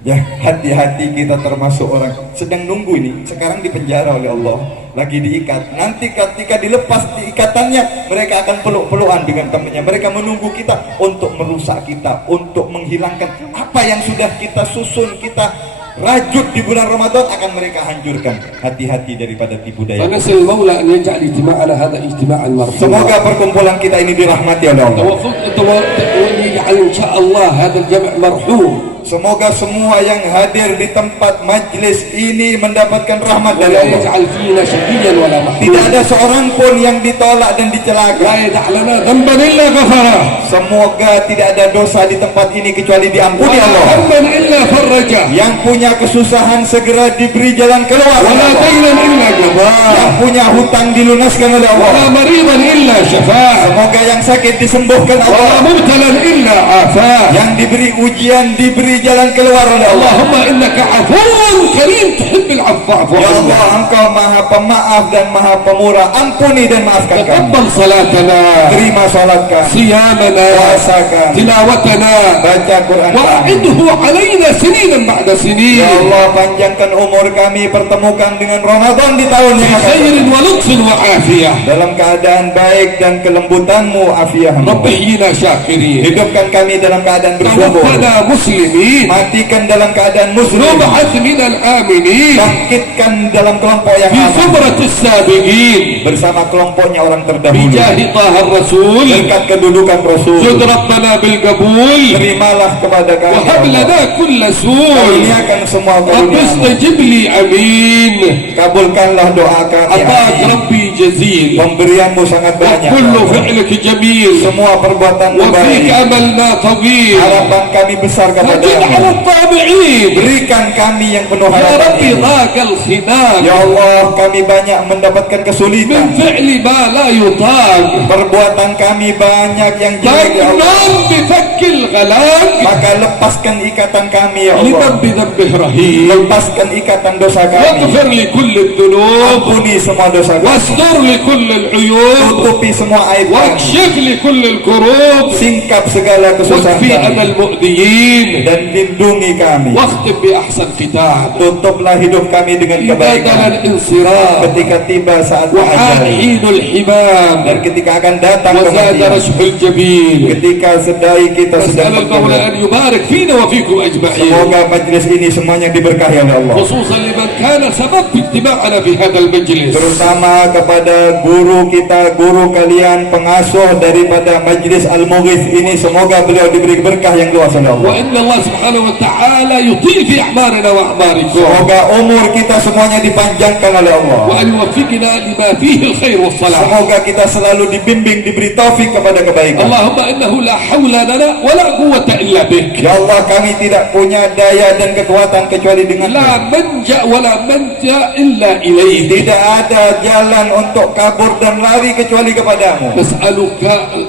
Ya, hati-hati kita termasuk orang sedang nunggu ini, sekarang dipenjara oleh Allah, lagi diikat. Nanti ketika dilepas diikatannya, mereka akan peluk-pelukan dengan temannya. Mereka menunggu kita untuk merusak kita, untuk menghilangkan apa yang sudah kita susun, kita rajut di bulan Ramadan, akan mereka hancurkan. Hati-hati daripada tipu daya. فنسأل المولى أن يجعل اجتماعنا هذا اجتماعا مرحوما. Semoga perkumpulan kita ini dirahmati oleh Allah. ويجعل إن شاء الله هذا الجمع مرحوم. Semoga semua yang hadir di tempat majlis ini mendapatkan rahmat dari ولا Allah. يجعل فينا شقيا ولا Tidak محروما. ada seorang pun yang ditolak dan dicelakai. لا يدع لنا ذنبا إلا غفره. Semoga tidak ada dosa di tempat ini kecuali diampuni ولا Allah. هما إلا فرجه. Yang punya kesusahan segera diberi jalan keluar oleh ولا Allah. دينا إلا قضاه. Yang punya hutang dilunaskan oleh Allah. ولا مريضا إلا شفاه. Semoga yang sakit disembuhkan ولا Allah. مبتلا إلا عافاه. Yang diberi ujian diberi jalan keluar oleh Allah. اللهم إنك عفو كريم تحب العفو فاعف Ya عنا. Allah, Engkau Maha Pemaaf dan Maha Pemurah. Ampuni dan maafkan kami. تقبل صلاتنا، Terima salat kami, صيامنا، puasa kami, تلاوتنا، baca Quran kami. وأعده علينا سنينا بعد Ya سنين Allah, panjangkan umur kami, pertemukan dengan Ramadan di tahun yang akan بخير datang. ولطف وعافية. Dalam keadaan baik dan kelembutan-Mu, afiahmu. رب احينا شاكرين، Hidupkan kami dalam keadaan bersyukur. توفنا مسلمين، Matikan dalam keadaan muslim. نبعث من الآمنين Bangkitkan dalam kelompok yang في aman, زمرة السابقين bersama kelompoknya orang terdahulu. بجاه طه الرسول. Berkat kedudukan Rasul, جد ربنا بالقبول terimalah kepada kami. وهب Allah. لنا كل سوء. Karuniakan semua رب karunia. استجب لي أمين. Kabulkanlah doa kami. عطاك Amin. ربي جزيل، Pemberianmu sangat banyak. وكل فعلك جميل، Semua perbuatanmu وفيك baik. أملنا طويل. Harapan kami besar فجد على kepadamu. الطامعين Berikan kami yang penuh يا harapan ربي ini. ضاق الخناق Ya Allah, kami banyak mendapatkan من kesulitan. فعل ما لا يطاق. Perbuatan kami banyak yang jelek ya Allah. فاكرم بفك الغلاق Maka lepaskan ikatan kami ya Allah. لمن بذنبه رهين. Lepaskan ikatan dosa kami. واغفر لكل الذنوب Ampuni semua dosa kami. واستر لكل العيوب Tutupi semua aib kami. واكشف لكل الكروب Singkap segala kesusahan واكفي أذى kami. المؤذيين Dan lindungi kami. واختم بأحسن ختام. Tutuplah hidup kami dengan إذا دنا kebaikan. الانصراف Ketika tiba saat وحان ajal. حين الحمام Dan ketika akan datang وزاد kematian. رشح الجبين. Ketika sedai kita sedang نسأل المولى bekerja. أن يبارك فينا وفيكم أجمعين، Semoga majlis ini semuanya diberkahi oleh Allah. خصوصا لمن كان سبب في اجتماعنا في هذا المجلس. Terutama kepada guru kita, guru kalian, pengasuh daripada Majlis Al-Mughith ini, semoga beliau diberi berkah yang luas oleh Allah. وإن الله سبحانه وتعالى يطيل في أعمارنا وأعماركم، Semoga umur kita semuanya dipanjangkan oleh Allah. وأن يوفقنا لما فيه الخير والصلاح. Semoga kita selalu dibimbing, diberi taufik kepada kebaikan. اللهم إنه لا حول لنا ولا قوة إلا بك، Ya Allah, kami tidak punya daya dan kekuatan kecuali dengan لا منجأ ولا منجأ إلا إليك. Tidak ada jalan untuk kabur dan lari kecuali kepadamu. نسألك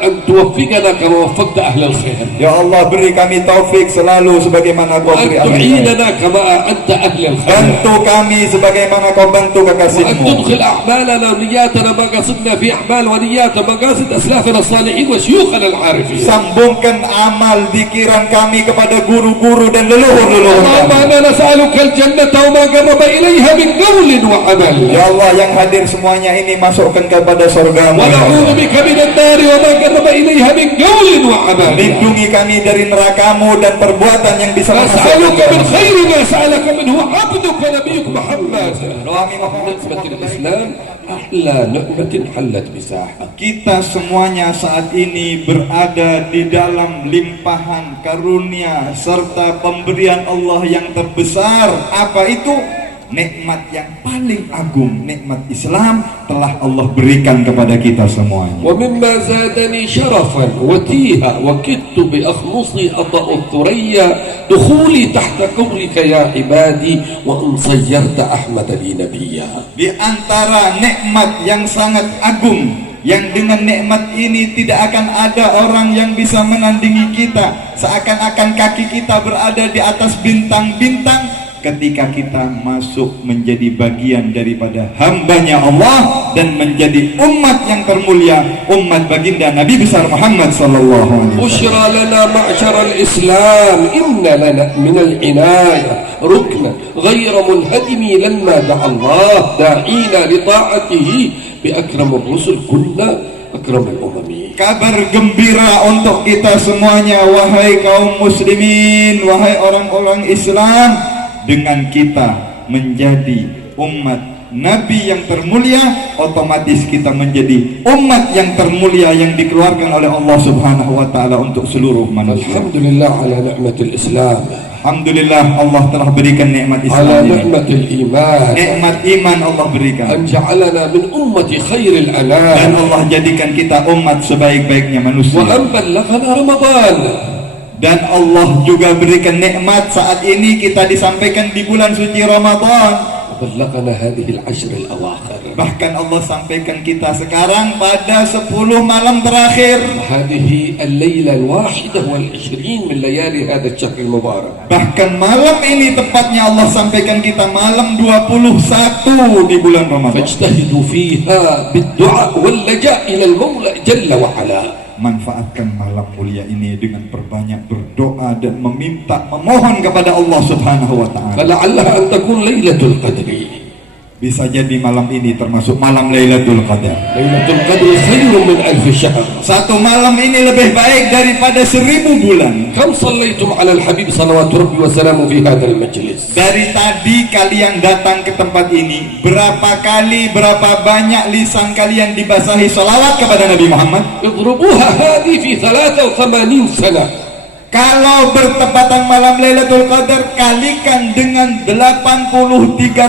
أن توفقنا كما وفقت أهل الخير، Ya Allah, beri kami taufik selalu sebagaimana kau وأن beri ahli khair. تعيننا كما أنت أهل الخير، Bantu kami sebagaimana kau bantu وأن kekasihmu. تدخل أعمالنا ونياتنا مقاصدنا في أعمال ونيات مقاصد أسلافنا الصالحين وشيوخنا العارفين. Sambungkan amal pikiran kami kepada guru-guru dan leluhur-leluhur اللهم kami. إنا نسألك الجنة وما قرب إليها من قول وعمل، Ya Allah, yang hadir semuanya ini masukkan kepada surgamu. Ya ونعوذ Allah. بك من النار وما قرب إليها من قول وعمل. Lindungi kami dari nerakamu dan perbuatan yang bisa نسألك من memasukkan. خير ما سألك منه عبدك ونبيك محمد نعمة الإسلام أحلى نعمة حلت بساحة. Kita semuanya saat ini berada di dalam limpahan karunia serta pemberian Allah yang terbesar. Apa itu? Nikmat yang paling agung, nikmat Islam telah Allah berikan kepada kita semuanya. ومما زادني شرفا وتيها وكدت بأخمصي أطأ الثريا دخولي تحت قولك يا عبادي وإن صيرت أحمد لي نبيا. Di antara nikmat yang sangat agung, yang dengan nikmat ini tidak akan ada orang yang bisa menandingi kita, seakan-akan kaki kita berada di atas bintang-bintang ketika kita masuk menjadi bagian daripada hambanya Allah dan menjadi umat yang termulia, umat baginda Nabi besar Muhammad sallallahu alaihi wasallam. بشرى لنا معشر الإسلام إن لنا من العناية ركنا غير منهدم لما دعا الله داعينا لطاعته بأكرم الرسل كنا أكرم الأمم. Kabar gembira untuk kita semuanya, wahai kaum muslimin, wahai orang-orang Islam. Dengan kita menjadi umat Nabi yang termulia, otomatis kita menjadi umat yang termulia yang dikeluarkan oleh Allah Subhanahu wa taala untuk seluruh manusia. Alhamdulillah ala ni'matil Islam. Alhamdulillah Allah telah berikan nikmat Islam. Ala ni'matil iman. Nikmat iman Allah berikan. An ja'alana min ummati khairil anam. Dan Allah jadikan kita umat sebaik-baiknya manusia. Wa an ballaghana Ramadan. Dan Allah juga berikan nikmat saat ini kita disampaikan di bulan suci Ramadan. Ballaghana hadhihi al-ashr al-awakhir. Bahkan Allah sampaikan kita sekarang pada 10 malam terakhir. Hadhihi al-laila al-wahidah wal-20 min layali hadha ash-shahr al-mubarak. Bahkan malam ini tepatnya Allah sampaikan kita malam 21 di bulan Ramadan. Fajtahidu fiha bid-du'a wal-laja' ila al-Maula jalla wa ala. Manfaatkan malam mulia ini dengan perbanyak berdoa dan memohon kepada Allah Subhanahu wa taala. Fala'allaha an takun lailatul qadri. Bisa jadi malam ini termasuk malam Lailatul Qadar. Lailatul qadri khairun min alf syahr. Satu malam ini lebih baik daripada 1000 bulan. Kam sallaitum ala al-habib salawatu rabbi wa salamu fi hadzal majlis. Dari tadi kalian datang ke tempat ini, berapa kali, berapa banyak lisan kalian dibasahi salawat kepada Nabi Muhammad? Idrubuha hadhi fi 83 sana. Kalau bertepatan malam Lailatul Qadar kalikan dengan 83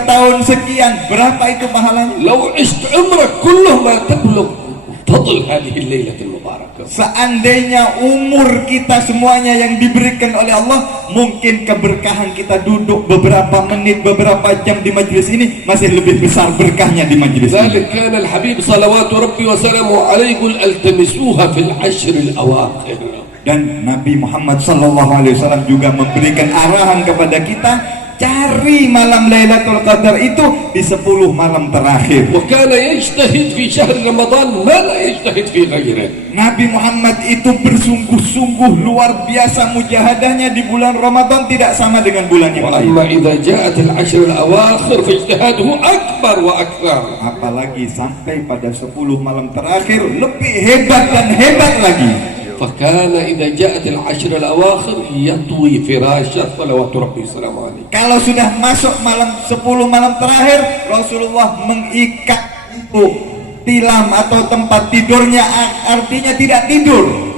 tahun sekian, berapa itu pahalanya? Law isht umrak kulluh ma tablugh fadl hadhihi al-lailatul mubarakah. Seandainya umur kita semuanya yang diberikan oleh Allah, mungkin keberkahan kita duduk beberapa menit, beberapa jam di majlis ini masih lebih besar berkahnya di majlis ini. Dzalik kana al-habib salawatu rabbi wa salamu alaihi altamisuha fil ashr al-awakhir. Dan Nabi Muhammad SAW juga memberikan arahan kepada kita, cari malam Lailatul Qadar itu di 10 malam terakhir. Wa kana yajtahid fi syahr Ramadan ma la yajtahid fi ghairihi. Nabi Muhammad itu bersungguh-sungguh luar biasa mujahadahnya di bulan Ramadan, tidak sama dengan bulan yang lain. Amma idza ja'at al-ashr al-awakhir fa ijtihaduhu akbar wa akthar. Apalagi sampai pada 10 malam terakhir lebih hebat dan hebat lagi. فكان إذا جاءت العشر الأواخر يطوي فراشه صلوات ربي وسلامه عليه. Kalau sudah masuk malam 10 malam terakhir, Rasulullah mengikat itu tilam atau tempat tidurnya, artinya tidak tidur.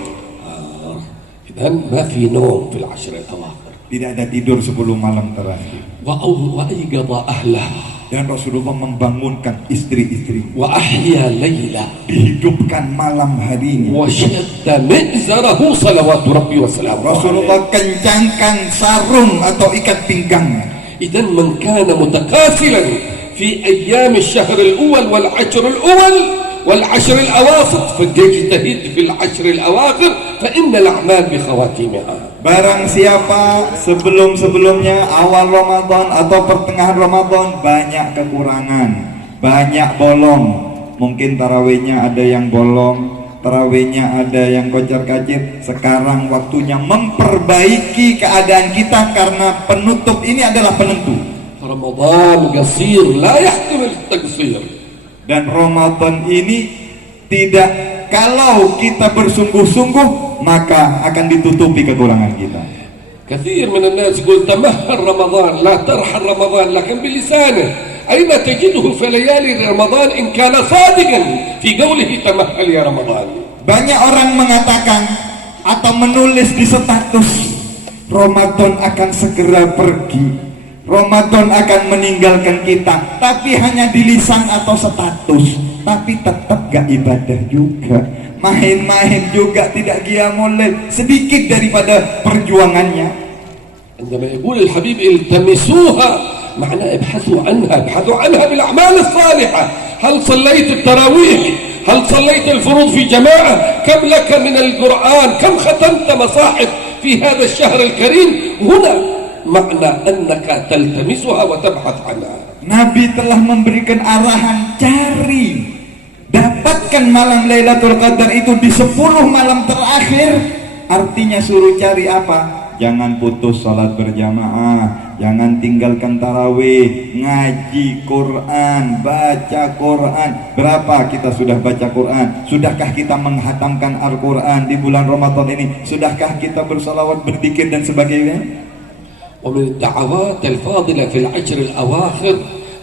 إذن ما في نوم في العشر الأواخر. Tidak ada tidur 10 malam terakhir. وأيقظ أهله. Dan Rasulullah membangunkan istri-istri, وأحيا ليلة. dihidupkan malam harinya. وشد مئزره صلوات ربي وسلامه عليه. Rasulullah kencangkan sarung atau ikat pinggangnya. إذن من كان متكاسلا في أيام الشهر الأول والعشر الأول والعشر الأواسط فليجتهد في العشر الأواخر فإن الأعمال بخواتيمها. Barang siapa sebelum-sebelumnya awal Ramadan atau pertengahan Ramadan banyak kekurangan, banyak bolong, mungkin tarawihnya ada yang bolong, tarawihnya ada yang kocar-kacir. Sekarang waktunya memperbaiki keadaan kita karena penutup ini adalah penentu. Ramadan qasir la yahtamil at-taqsir. Dan Ramadan ini tidak, kalau kita bersungguh-sungguh maka akan ditutupi kekurangan kita. كثير من الناس يقول تمهل رمضان، لا ترحل رمضان، لكن بلسانه أين تجده في ليالي رمضان إن كان صادقا في قوله تمهل يا رمضان. Banyak orang mengatakan atau menulis di status Ramadan akan segera pergi, Ramadan akan meninggalkan kita, tapi hanya di lisan atau status, tapi tetap gak ibadah juga, main-main juga, tidak qiyamul lail, sedikit daripada perjuangannya. عندما يقول الحبيب التمسوها معناه ابحثوا عنها بالأعمال الصالحة. هل صليت التراويح؟ هل صليت الفروض في جماعة؟ كم لك من القرآن؟ كم ختمت مصاحف في هذا الشهر الكريم؟ هنا معنى أنك تلتمسها وتبحث عنها. Nabi telah memberikan arahan, cari, dapatkan malam Lailatul Qadar itu di 10 malam terakhir. Artinya suruh cari apa? Jangan putus salat berjamaah, jangan tinggalkan tarawih, ngaji Quran, baca Quran. Berapa kita sudah baca Quran? Sudahkah kita menghatamkan Al-Quran di bulan Ramadan ini? Sudahkah kita bersalawat, berzikir dan sebagainya? ومن الدعوات الفاضلة في العشر الأواخر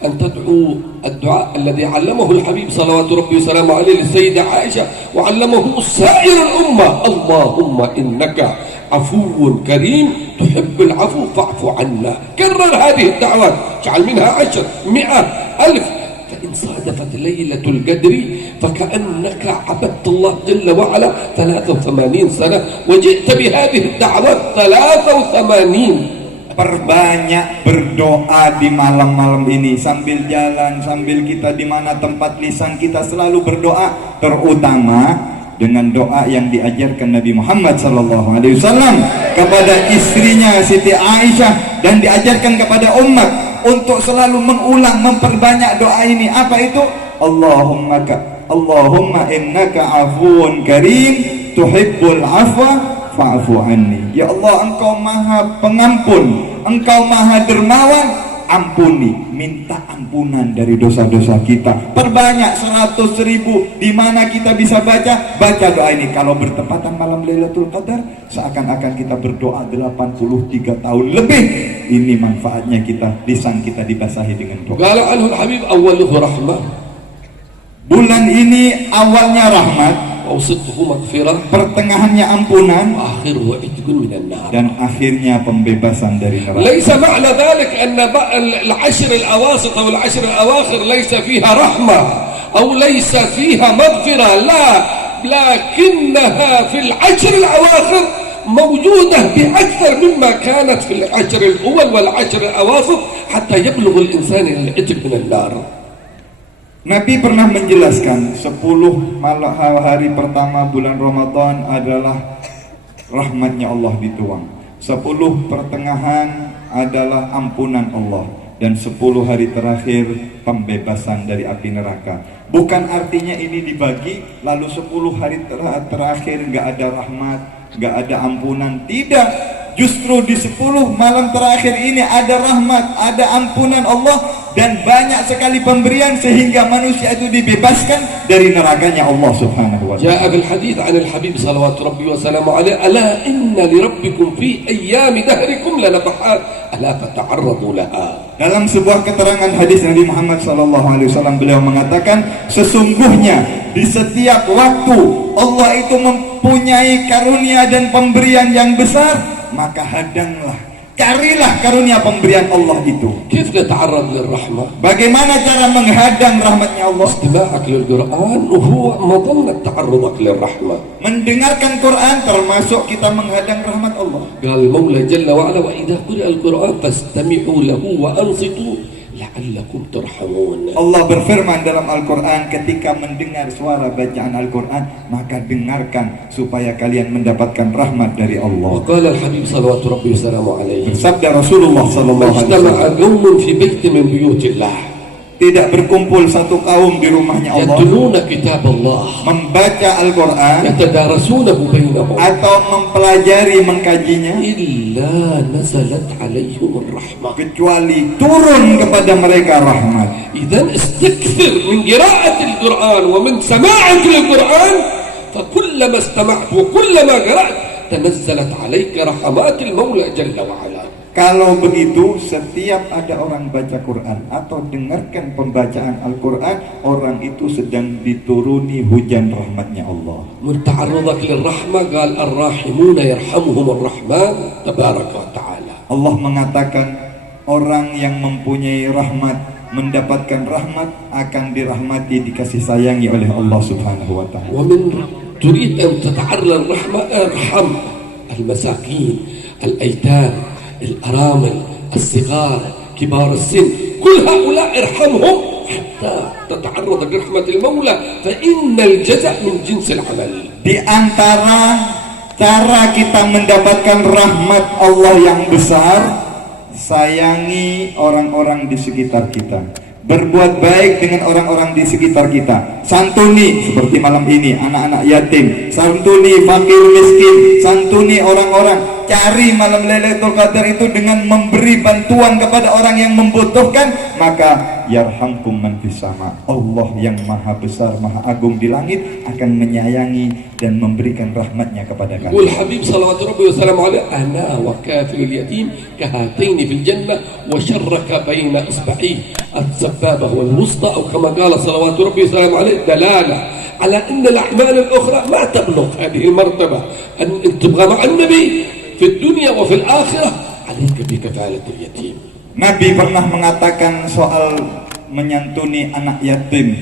أن تدعو الدعاء الذي علمه الحبيب صلوات ربي وسلامه عليه للسيدة عائشة وعلمه سائر الأمة: اللهم إنك عفو كريم تحب العفو فاعف عنا. كرر هذه الدعوات، اجعل منها 10 100 1000. فإن صادفت ليلة القدر فكأنك عبدت الله جل وعلا 83 سنة وجئت بهذه الدعوات 83. Perbanyak berdoa di malam-malam ini, sambil jalan, sambil kita di mana tempat lisan kita selalu berdoa, terutama dengan doa yang diajarkan Nabi Muhammad SAW kepada istrinya Siti Aisyah dan diajarkan kepada umat untuk selalu mengulang, memperbanyak doa ini. Apa itu? Allahumma innaka afuun karim tuhibbul afwa fa'fu anni. Ya Allah, Engkau Maha Pengampun, Engkau Maha Dermawan, ampuni, minta ampunan dari dosa-dosa kita. Perbanyak 100.000 di mana kita bisa baca doa ini. Kalau bertepatan malam Lailatul Qadar, seakan-akan kita berdoa 83 tahun lebih. Ini manfaatnya kita, lisan kita dibasahi dengan doa. Qala anhu al-habib awwaluhu rahmah. Bulan ini awalnya rahmat, وأوسطه مغفرة pertengahannya ampunan, وآخره عتق من النار. dan akhirnya pembebasan dari neraka. ليس معنى ذلك أن العشر الأواسط أو العشر الأواخر ليس فيها رحمة أو ليس فيها مغفرة، لا، لكنها في العشر الأواخر موجودة بأكثر مما كانت في العشر الأول والعشر الأواسط حتى يبلغ الإنسان العتق من النار. Nabi pernah menjelaskan 10 hari pertama bulan Ramadan adalah rahmatnya Allah dituang, 10 pertengahan adalah ampunan Allah, dan 10 hari terakhir pembebasan dari api neraka. Bukan artinya ini dibagi lalu 10 hari terakhir nggak ada rahmat, nggak ada ampunan. Tidak, justru di 10 malam terakhir ini ada rahmat, ada ampunan Allah, dan banyak sekali pemberian sehingga manusia itu dibebaskan dari nerakanya Allah Subhanahu wa taala. جاء بالحديث عن الحبيب صلوات ربي وسلامه عليه: ألا إن لربكم في أيام دهركم لنفحات ألا فتعرضوا لها. Dalam sebuah keterangan hadis Nabi Muhammad SAW, beliau mengatakan, sesungguhnya di setiap waktu Allah itu mempunyai karunia dan pemberian yang besar, maka hadanglah, carilah karunia pemberian Allah itu. كيف نتعرض للرحمة؟ Bagaimana cara menghadang rahmatnya Allah? استماعك للقرآن وهو مظنة تعرضك للرحمة. Mendengarkan Quran termasuk kita menghadang rahmat Allah. قال المولى جل وعلا: وإذا قرئ القرآن فاستمعوا له وأنصتوا لعلكم ترحمون. Allah berfirman dalam Al-Quran, ketika mendengar suara bacaan Al-Quran, maka dengarkan supaya kalian mendapatkan rahmat dari Allah. وقال الحبيب صلوات ربي وسلامه عليه: Bersabda Rasulullah SAW, اجتمع قوم في بيت من بيوت الله tidak berkumpul satu kaum di rumahnya Allah يتلون كتاب الله membaca Al-Quran يتدارسونه بينهم atau mempelajari, mengkajinya, إلا نزلت عليهم الرحمة. kecuali turun kepada mereka rahmat. إذن استكثر من قراءة القرآن ومن سماعك للقرآن، فكلما استمعت وكلما قرأت تنزلت عليك رحمات المولى جل وعلا. Kalau begitu, setiap ada orang baca Quran atau dengarkan pembacaan Al-Quran, orang itu sedang dituruni hujan rahmatnya Allah. من تعرضك للرحمة قال الراحمون يرحمهم الرحمن تبارك وتعالى. Allah mengatakan orang yang mempunyai rahmat, mendapatkan rahmat, akan dirahmati, dikasih sayangi oleh Allah Subhanahu wa Ta'ala. ومن تريد أن تتعرض للرحمة ارحم المساكين، الأيتام، الأرامل، الصغار، كبار السن، كل هؤلاء ارحمهم حتى تتعرض لرحمة المولى، فإن الجزاء من جنس العمل. Di antara cara kita mendapatkan rahmat Allah yang besar, sayangi orang-orang di sekitar kita, berbuat baik dengan orang-orang di sekitar kita, santuni seperti malam ini anak-anak yatim, santuni fakir miskin, santuni orang-orang, cari malam Lailatul Qadar itu dengan memberi bantuan kepada orang yang membutuhkan, maka yarhamkum man fis sama, Allah yang maha besar, maha agung di langit akan menyayangi dan memberikan rahmatnya kepada kalian. والحبيب صلوات ربي وسلامه عليه أنا وكافل اليتيم كهاتين في الجنة وشرك بين إصبعيه السبابة والوسطى، أو كما قال صلوات ربي وسلامه عليه دلالة على أن الأعمال الأخرى ما تبلغ هذه المرتبة. أن تبغى مع النبي في الدنيا وفي الآخرة عليك بكفالة اليتيم. Nabi pernah mengatakan soal menyantuni anak yatim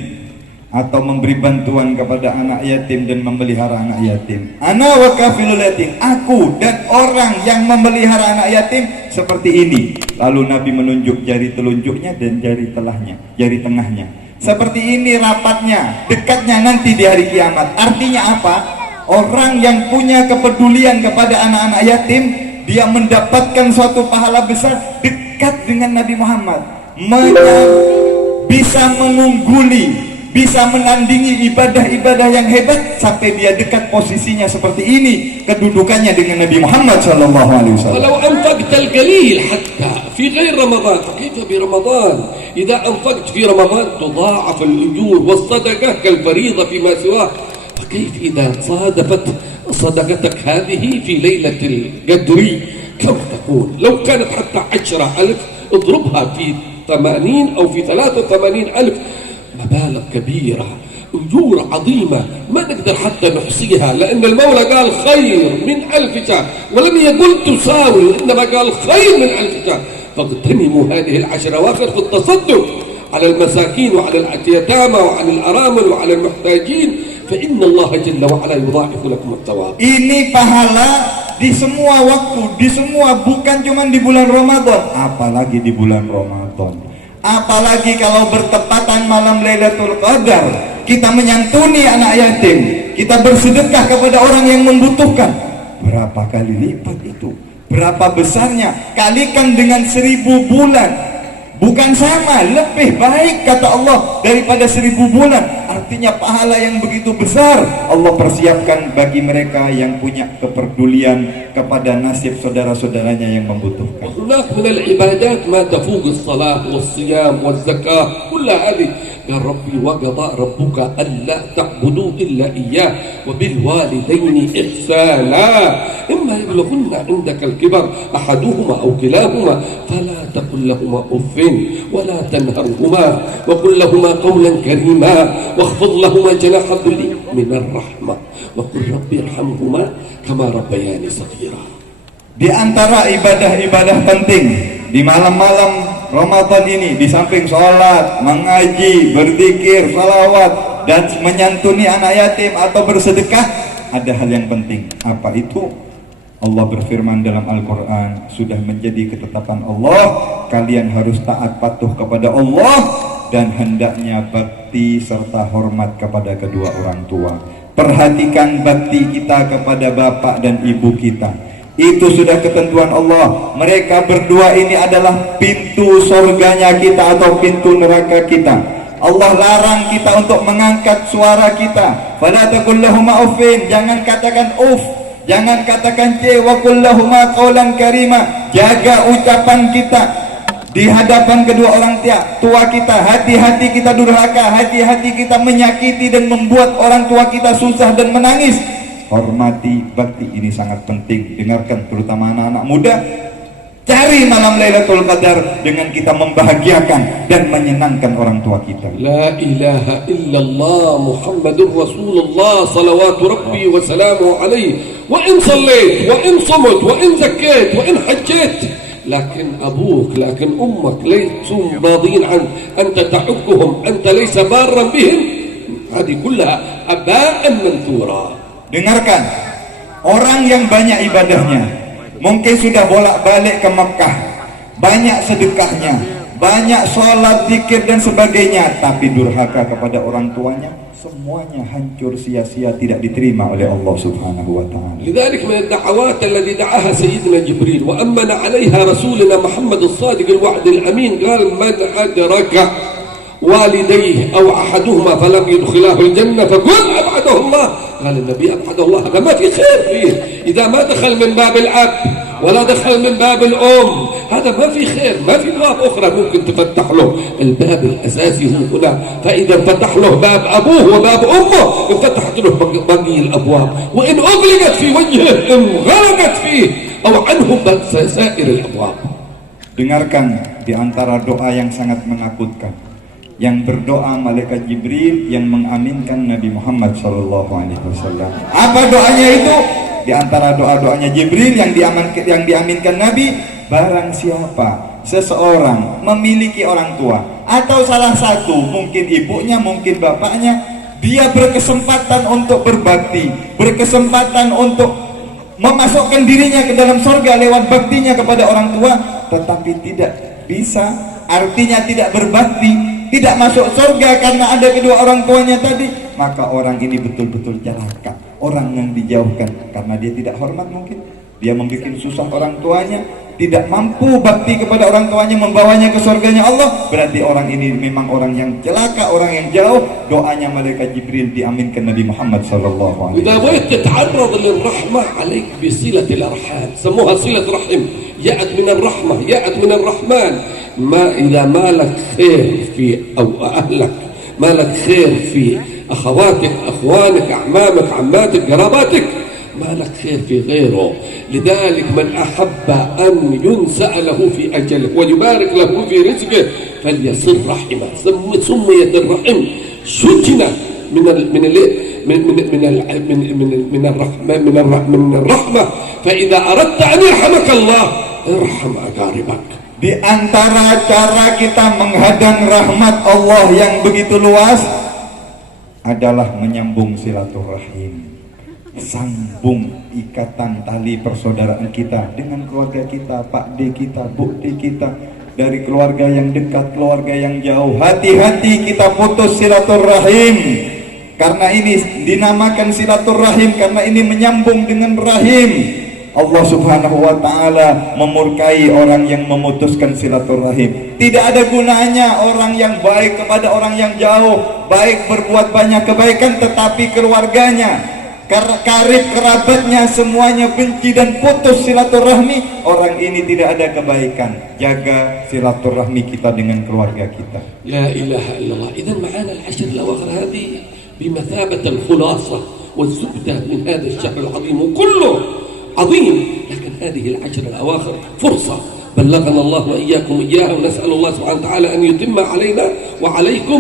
atau memberi bantuan kepada anak yatim dan memelihara anak yatim. Ana wa kafilul yatim, aku dan orang yang memelihara anak yatim seperti ini. Lalu Nabi menunjuk jari telunjuknya dan jari tengahnya. Seperti ini rapatnya, dekatnya nanti di hari kiamat. Artinya apa? Orang yang punya kepedulian kepada anak-anak yatim, dia mendapatkan suatu pahala besar, dekat dengan Nabi Muhammad, bisa mengungguli, bisa menandingi ibadah-ibadah yang hebat sampai dia dekat posisinya seperti ini kedudukannya dengan Nabi Muhammad sallallahu alaihi wasallam. ولو أنفقت القليل حتى في غير رمضان فكيف برمضان؟ إذا أنفقت في رمضان تضاعف الأجور والصدقة كالفريضة فيما سواه، فكيف إذا صادفت صدقتك هذه في ليلة القدر كم تكون؟ لو كانت حتى 10,000 اضربها في 80 أو في 83,000، مبالغ كبيرة، أجور عظيمة ما نقدر حتى نحصيها، لأن المولى قال خير من 1000 شهر، ولم يقل تساوي، إنما قال خير من 1000 شهر. فاغتنموا هذه العشر أواخر في التصدق على المساكين وعلى اليتامى وعلى الأرامل وعلى المحتاجين، فإن الله جل وعلا يضاعف لكم الثواب. Ini pahala di semua waktu, di semua, bukan cuma di bulan Ramadan, apalagi di bulan Ramadan. Apalagi kalau bertepatan malam Lailatul Qadar, kita menyantuni anak yatim, kita bersedekah kepada orang yang membutuhkan. Berapa kali lipat itu? Berapa besarnya? Kalikan dengan 1000 bulan. Bukan sama, lebih baik kata Allah daripada 1000 bulan. Artinya pahala yang begitu besar Allah persiapkan bagi mereka yang punya kepedulian kepada nasib saudara-saudaranya yang membutuhkan. وهناك من العبادات ما تفوق الصلاة والصيام والزكاة كل هذه. قال ربي وقضى ربك ألا تعبدوا إلا إياه وبالوالدين إحسانا إما يبلغن عندك الكبر أحدهما أو كلاهما فلا تقل لهما أف ولا تنهرهما وقل لهما قولا كريما واخفض لهما جناح الذل من الرحمة وقل ربي ارحمهما كما ربياني صغيرا. Di antara ibadah-ibadah penting di malam-malam Ramadan ini, di samping sholat, mengaji, berzikir, salawat, dan menyantuni anak yatim atau bersedekah, ada hal yang penting. Apa itu? Allah berfirman dalam Al-Quran, sudah menjadi ketetapan Allah, kalian harus taat patuh kepada Allah, dan hendaknya bakti serta hormat kepada kedua orang tua. Perhatikan bakti kita kepada bapak dan ibu kita. Itu sudah ketentuan Allah. Mereka berdua ini adalah pintu surganya kita atau pintu neraka kita. Allah larang kita untuk mengangkat suara kita. Fala taqul lahuma uffin, jangan katakan uff, jangan katakan ce, wa qul lahuma qawlan karima. Jaga ucapan kita di hadapan kedua orang tua kita. Hati-hati kita durhaka, hati-hati kita menyakiti dan membuat orang tua kita susah dan menangis. hormati, bakti. Ini sangat penting. Dengarkan terutama anak-anak muda. Cari malam Lailatul Qadar dengan kita membahagiakan dan menyenangkan orang tua kita. La ilaha illallah Muhammadur Rasulullah salawatu rabbi wa salamu alaihi. Wa in sallayt wa in samut wa in zakkayt wa in hajjat, لكن أبوك لكن أمك ليسوا راضين عنك، أنت تحكهم، أنت ليس بارا بهم، هذه كلها أباء منثورا. Dengarkan, orang yang banyak ibadahnya, mungkin sudah bolak-balik ke Mekah, banyak sedekahnya, banyak sholat, zikir dan sebagainya, tapi durhaka kepada orang tuanya, semuanya hancur sia-sia, tidak diterima oleh Allah Subhanahu wa taala. لذلك من الدعوات التي دعاها سيدنا جبريل وأمن عليها رسولنا محمد الصادق الوعد الأمين، قال من أدرك والديه أو أحدهما فلم يدخلاه الجنة فقل أبعده الله. قال النبي أبعده الله، هذا ما في خير فيه. إذا ما دخل من باب الأب ولا دخل من باب الأم، هذا ما في خير، ما في باب أخرى ممكن تفتح له. الباب الأساسي هو هنا، فإذا انفتح له باب أبوه وباب أمه انفتحت له باقي الأبواب، وإن أغلقت في وجهه انغلقت فيه أو عنه سائر الأبواب. Dengarkan di antara doa yang sangat menakutkan, yang berdoa malaikat Jibril yang mengaminkan Nabi Muhammad SAW. Apa doanya itu? Di antara doa-doanya Jibril yang diaminkan Nabi, barang siapa seseorang memiliki orang tua atau salah satu, mungkin ibunya, mungkin bapaknya, dia berkesempatan untuk berbakti, berkesempatan untuk memasukkan dirinya ke dalam surga lewat baktinya kepada orang tua, tetapi tidak bisa, artinya tidak berbakti, tidak masuk surga karena ada kedua orang tuanya tadi, maka orang ini betul-betul celaka. Orang yang dijauhkan karena dia tidak hormat, mungkin dia membuat susah orang tuanya, tidak mampu bakti kepada orang tuanya, membawanya ke surganya Allah, berarti orang ini memang orang yang celaka, orang yang jauh. Doanya malaikat Jibril diaminkan Nabi Muhammad SAW. إذا بغيت تتعرض للرحمة عليك بصلة الأرحام، سموها صلة رحم، جاءت من الرحمة، جاءت من الرحمن. ما إذا ما لك خير في أو أهلك، ما لك خير في أخواتك، أخوانك، أعمامك، عماتك، قراباتك، ما لك خير في غيره. لذلك من أحب أن ينسأ له في أجله ويبارك له في رزقه فليصل رحمه. سميت الرحم شجنة من الرحمة، فإذا أردت أن يرحمك الله ارحم أقاربك. Di antara cara kita menghadang rahmat Allah yang begitu luas adalah menyambung silaturahim, sambung ikatan tali persaudaraan kita dengan keluarga kita, Pak D kita, Bu D kita, dari keluarga yang dekat, keluarga yang jauh. Hati-hati kita putus silaturahim, karena ini dinamakan silaturahim, karena ini menyambung dengan rahim. Allah Subhanahu wa ta'ala memurkai orang yang memutuskan silaturahim. Tidak ada gunanya orang yang baik kepada orang yang jauh, baik berbuat banyak kebaikan, tetapi keluarganya, karib kerabatnya semuanya benci dan putus silaturahmi, orang ini tidak ada kebaikan. Jaga silaturahmi kita dengan keluarga kita. La ilaha illallah. إذا معانا العشر الأواخر هذه بمثابة الخلاصة والزبدة من هذا الشهر العظيم، وكله عظيم، لكن هذه العشر الأواخر فرصة بلغنا الله وإياكم إياها، ونسأل الله سبحانه وتعالى أن يتم علينا وعليكم.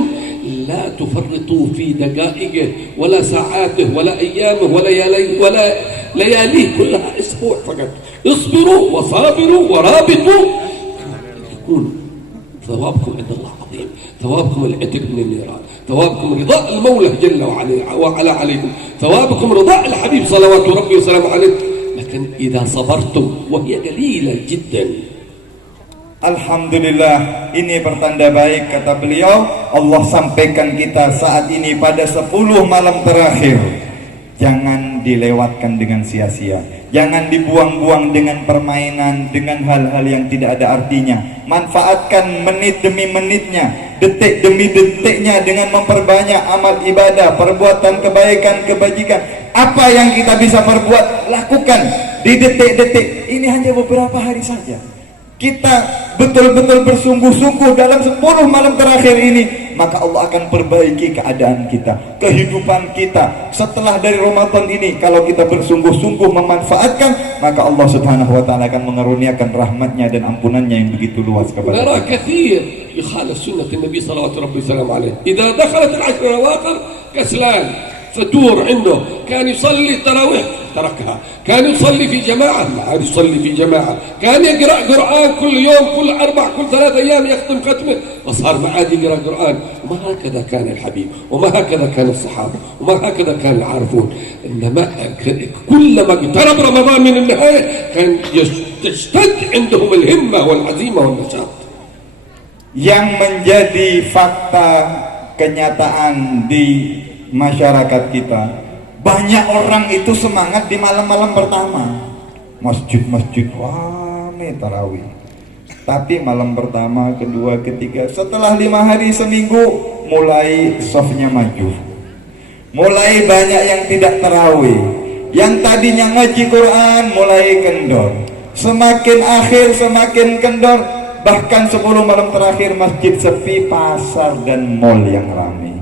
لا تفرطوا في دقائقه ولا ساعاته ولا أيامه ولا لياليه، كلها أسبوع فقط. اصبروا وصابروا ورابطوا، يكون ثوابكم عند الله عظيم، ثوابكم العتق من النيران، ثوابكم رضاء المولى جل وعلا عليكم، ثوابكم رضاء الحبيب صلوات ربي وسلامه عليه. لكن إذا صبرتم وهي قليلة جدا. Alhamdulillah, ini pertanda baik, kata beliau. Allah sampaikan kita saat ini pada 10 malam terakhir. Jangan dilewatkan dengan sia-sia, jangan dibuang-buang dengan permainan, dengan hal-hal yang tidak ada artinya. Manfaatkan menit demi menitnya, detik demi detiknya dengan memperbanyak amal ibadah, perbuatan kebaikan, kebajikan. Apa yang kita bisa perbuat, lakukan di detik-detik ini. Hanya beberapa hari saja kita betul-betul bersungguh-sungguh dalam 10 malam terakhir ini maka Allah akan perbaiki keadaan kita, kehidupan kita setelah dari Ramadan ini. Kalau kita bersungguh-sungguh memanfaatkan, maka Allah Subhanahu wa taala akan mengaruniakan rahmatnya dan ampunannya yang begitu luas kepada نرى kita. كثير يخالف سنة النبي صلوات ربي وسلامه عليه. إذا دخلت العشر الأواخر كسلان، فتور عنده، كان يصلي التراويح تركها، كان يصلي في جماعة ما عاد يصلي في جماعة، كان يقرأ قرآن كل يوم، كل 4 كل 3 أيام يختم ختمة، وصار ما عاد يقرأ قرآن. وما هكذا كان الحبيب، وما هكذا كان الصحابة، وما هكذا كان العارفون. إنما كلما اقترب رمضان من النهاية كان تشتد عندهم الهمة والعزيمة والنشاط. Yang menjadi fakta kenyataan di masyarakat kita, banyak orang itu semangat di malam-malam pertama. Masjid-masjid rame tarawih, tapi malam pertama, kedua, ketiga, setelah 5 hari seminggu mulai softnya maju, mulai banyak yang tidak tarawih, yang tadinya ngaji Quran mulai kendor, semakin akhir semakin kendor. Bahkan 10 malam terakhir masjid sepi, pasar dan mall yang ramai.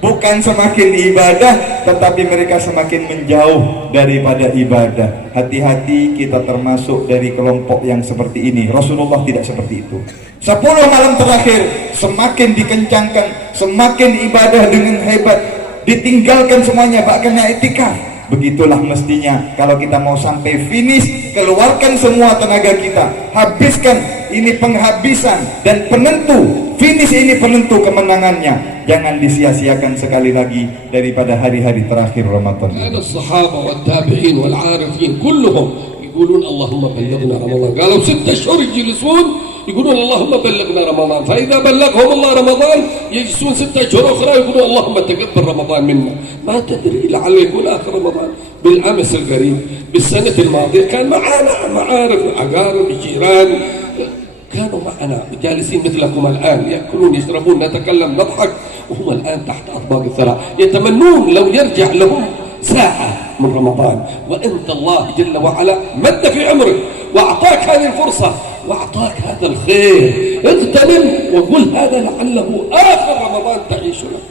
Bukan semakin ibadah, tetapi mereka semakin menjauh daripada ibadah. Hati-hati, kita termasuk dari kelompok yang seperti ini. Rasulullah tidak seperti itu. 10 malam terakhir semakin dikencangkan, semakin ibadah dengan hebat, ditinggalkan semuanya, bahkan i'tikaf. Begitulah mestinya kalau kita mau sampai finish, keluarkan semua tenaga kita, habiskan. Ini penghabisan dan penentu, finish ini penentu kemenangannya. Jangan disia-siakan sekali lagi daripada hari-hari terakhir Ramadan. كان الصحابة والتابعين والعارفين كلهم يقولون اللهم بلغنا رمضان. قالوا 6 أشهر يجلسون يقولون اللهم بلغنا رمضان، فإذا بلغهم الله رمضان يجلسون 6 أشهر أخرى يقولون اللهم تقبل رمضان منا. ما تدري لعل يكون آخر رمضان. بالأمس القريب، بالسنة الماضية كان معنا معارف، أقارب، جيران، كانوا معنا جالسين مثلكم الآن، يأكلون يشربون نتكلم نضحك، وهم الآن تحت أطباق الثرى يتمنون لو يرجع لهم ساعة من رمضان. وأنت الله جل وعلا مد في عمرك وأعطاك هذه الفرصة وأعطاك هذا الخير، اغتنم وقل هذا لعله آخر رمضان تعيش له.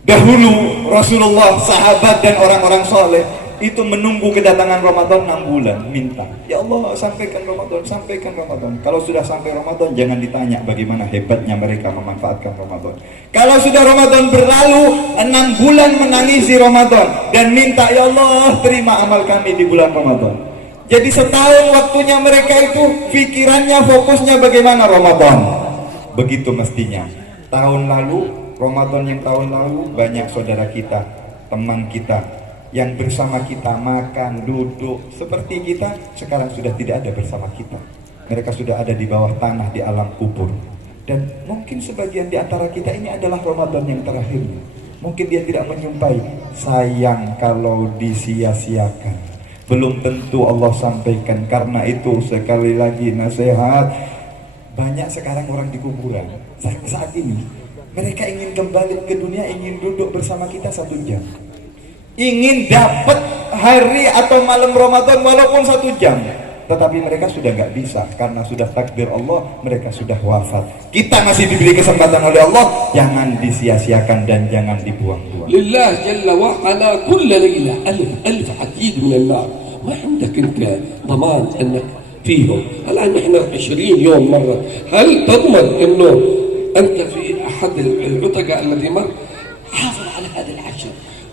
Dahulu Rasulullah, sahabat dan orang-orang soleh itu menunggu kedatangan Ramadan 6 bulan, minta, ya Allah sampaikan Ramadan, sampaikan Ramadan. Kalau sudah sampai Ramadan jangan ditanya bagaimana hebatnya mereka memanfaatkan Ramadan. Kalau sudah Ramadan berlalu, 6 bulan menangisi Ramadan dan minta, ya Allah terima amal kami di bulan Ramadan. Jadi setahun waktunya mereka itu pikirannya, fokusnya bagaimana Ramadan. Begitu mestinya. Tahun lalu, Ramadan yang tahun lalu, banyak saudara kita, teman kita yang bersama kita makan, duduk seperti kita, sekarang sudah tidak ada bersama kita. Mereka sudah ada di bawah tanah, di alam kubur. Dan mungkin sebagian di antara kita ini adalah Ramadan yang terakhirnya. Mungkin dia tidak menyumpai, sayang kalau disia-siakan. Belum tentu Allah sampaikan. Karena itu sekali lagi nasihat, banyak sekarang orang di kuburan saat ini, mereka ingin kembali ke dunia, ingin duduk bersama kita 1 jam, ingin dapat hari atau malam Ramadan walaupun 1 jam, tetapi mereka sudah nggak bisa karena sudah takdir Allah, mereka sudah wafat. Kita masih diberi kesempatan oleh Allah, jangan disia-siakan dan jangan dibuang-buang. لله جل وعلا كل ليلة 1000 عتيد من النار. ما عندك انت ضمان انك فيهم. الان احنا 20 يوم مرة، هل تضمن انه انت في احد العتقاء الذي مر حافظ على هذه العشر؟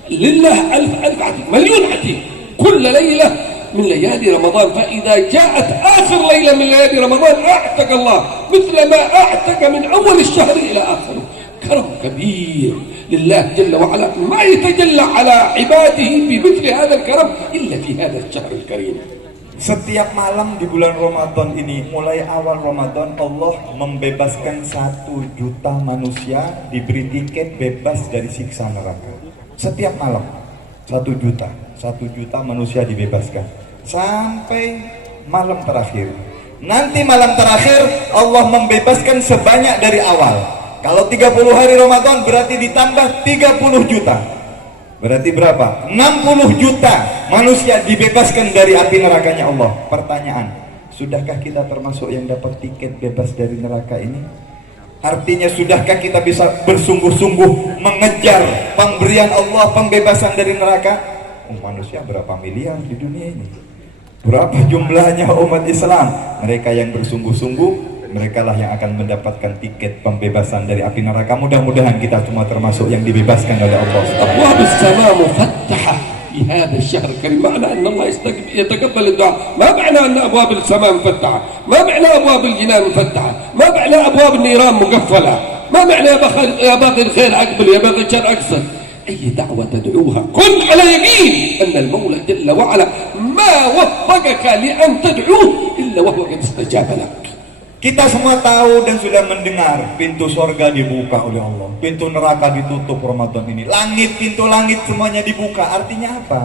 لله 1000 عتيق، مليون عتيق كل ليلة من ليالي رمضان. فإذا جاءت آخر ليلة من ليالي رمضان أعتق الله مثل ما أعتق من أول الشهر إلى آخره. كرم كبير لله جل وعلا، ما يتجلى على عباده بمثل هذا الكرم إلا في هذا الشهر الكريم. Setiap malam di bulan Ramadan ini, mulai awal Ramadan, Allah membebaskan 1 juta manusia, diberi tiket bebas dari siksa neraka. Setiap malam 1 juta, 1 juta manusia dibebaskan sampai malam terakhir. Nanti malam terakhir Allah membebaskan sebanyak dari awal. Kalau 30 hari Ramadan berarti ditambah 30 juta. Berarti berapa? 60 juta manusia dibebaskan dari api nerakanya Allah. Pertanyaan, sudahkah kita termasuk yang dapat tiket bebas dari neraka ini? Artinya sudahkah kita bisa bersungguh-sungguh mengejar pemberian Allah, pembebasan dari neraka? Manusia berapa miliar di dunia ini? Berapa jumlahnya umat Islam? Mereka yang bersungguh-sungguh, mereka lah yang akan mendapatkan tiket pembebasan dari api neraka. Mudah-mudahan kita semua termasuk yang dibebaskan oleh Allah. أبواب السماء مفتحة في هذا الشهر الكريم. معنى أن الله يتقبل الدعاء ما معنى أن أبواب السماء مفتحة، ما معنى أبواب الجنان مفتحة، ما معنى أبواب النيران مقفلة، ما معنى يا باغي الخير أقبل يا باغي الشر أقصر. أي دعوة تدعوها كن على يقين أن المولى جل وعلا ما وفقك لأن تدعوه إلا وهو قد استجاب لك. Kita semua tahu dan sudah mendengar pintu sorga dibuka oleh Allah, pintu neraka ditutup Ramadan ini, pintu langit semuanya dibuka. Artinya apa?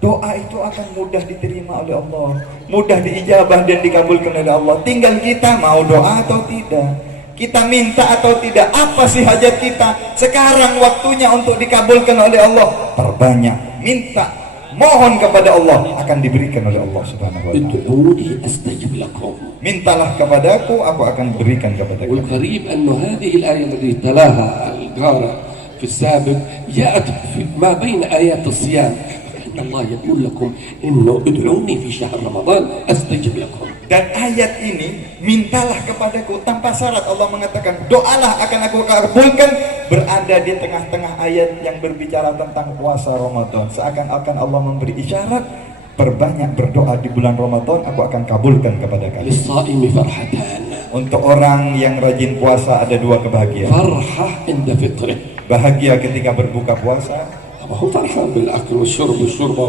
Doa itu akan mudah diterima oleh Allah, mudah diijabah dan dikabulkan oleh Allah. Tinggal kita mau doa atau tidak, kita minta atau tidak. Apa sih hajat kita? Sekarang waktunya untuk dikabulkan oleh Allah. Perbanyak minta, mohon kepada Allah, akan diberikan oleh Allah Subhanahu wa taala. ادعوني أستجب لكم. Mintalah kepadaku, aku akan berikan kepada kamu. والغريب أن هذه الآية التي تلاها القارئ في السابق جاءت ما بين آيات الصيام. فإن الله يقول لكم إنه ادعوني في شهر رمضان أستجب لكم. Dan ayat ini, mintalah kepadaku tanpa syarat. Allah mengatakan doalah akan aku kabulkan, berada di tengah-tengah ayat yang berbicara tentang puasa Ramadan. Seakan-akan Allah memberi isyarat, perbanyak berdoa di bulan Ramadan, aku akan kabulkan kepada kalian. للصائم فرحتان. Untuk orang yang rajin puasa ada dua kebahagiaan. فرحة عند فطره. Bahagia ketika berbuka puasa. هو فرحة بالأكل والشرب والشربة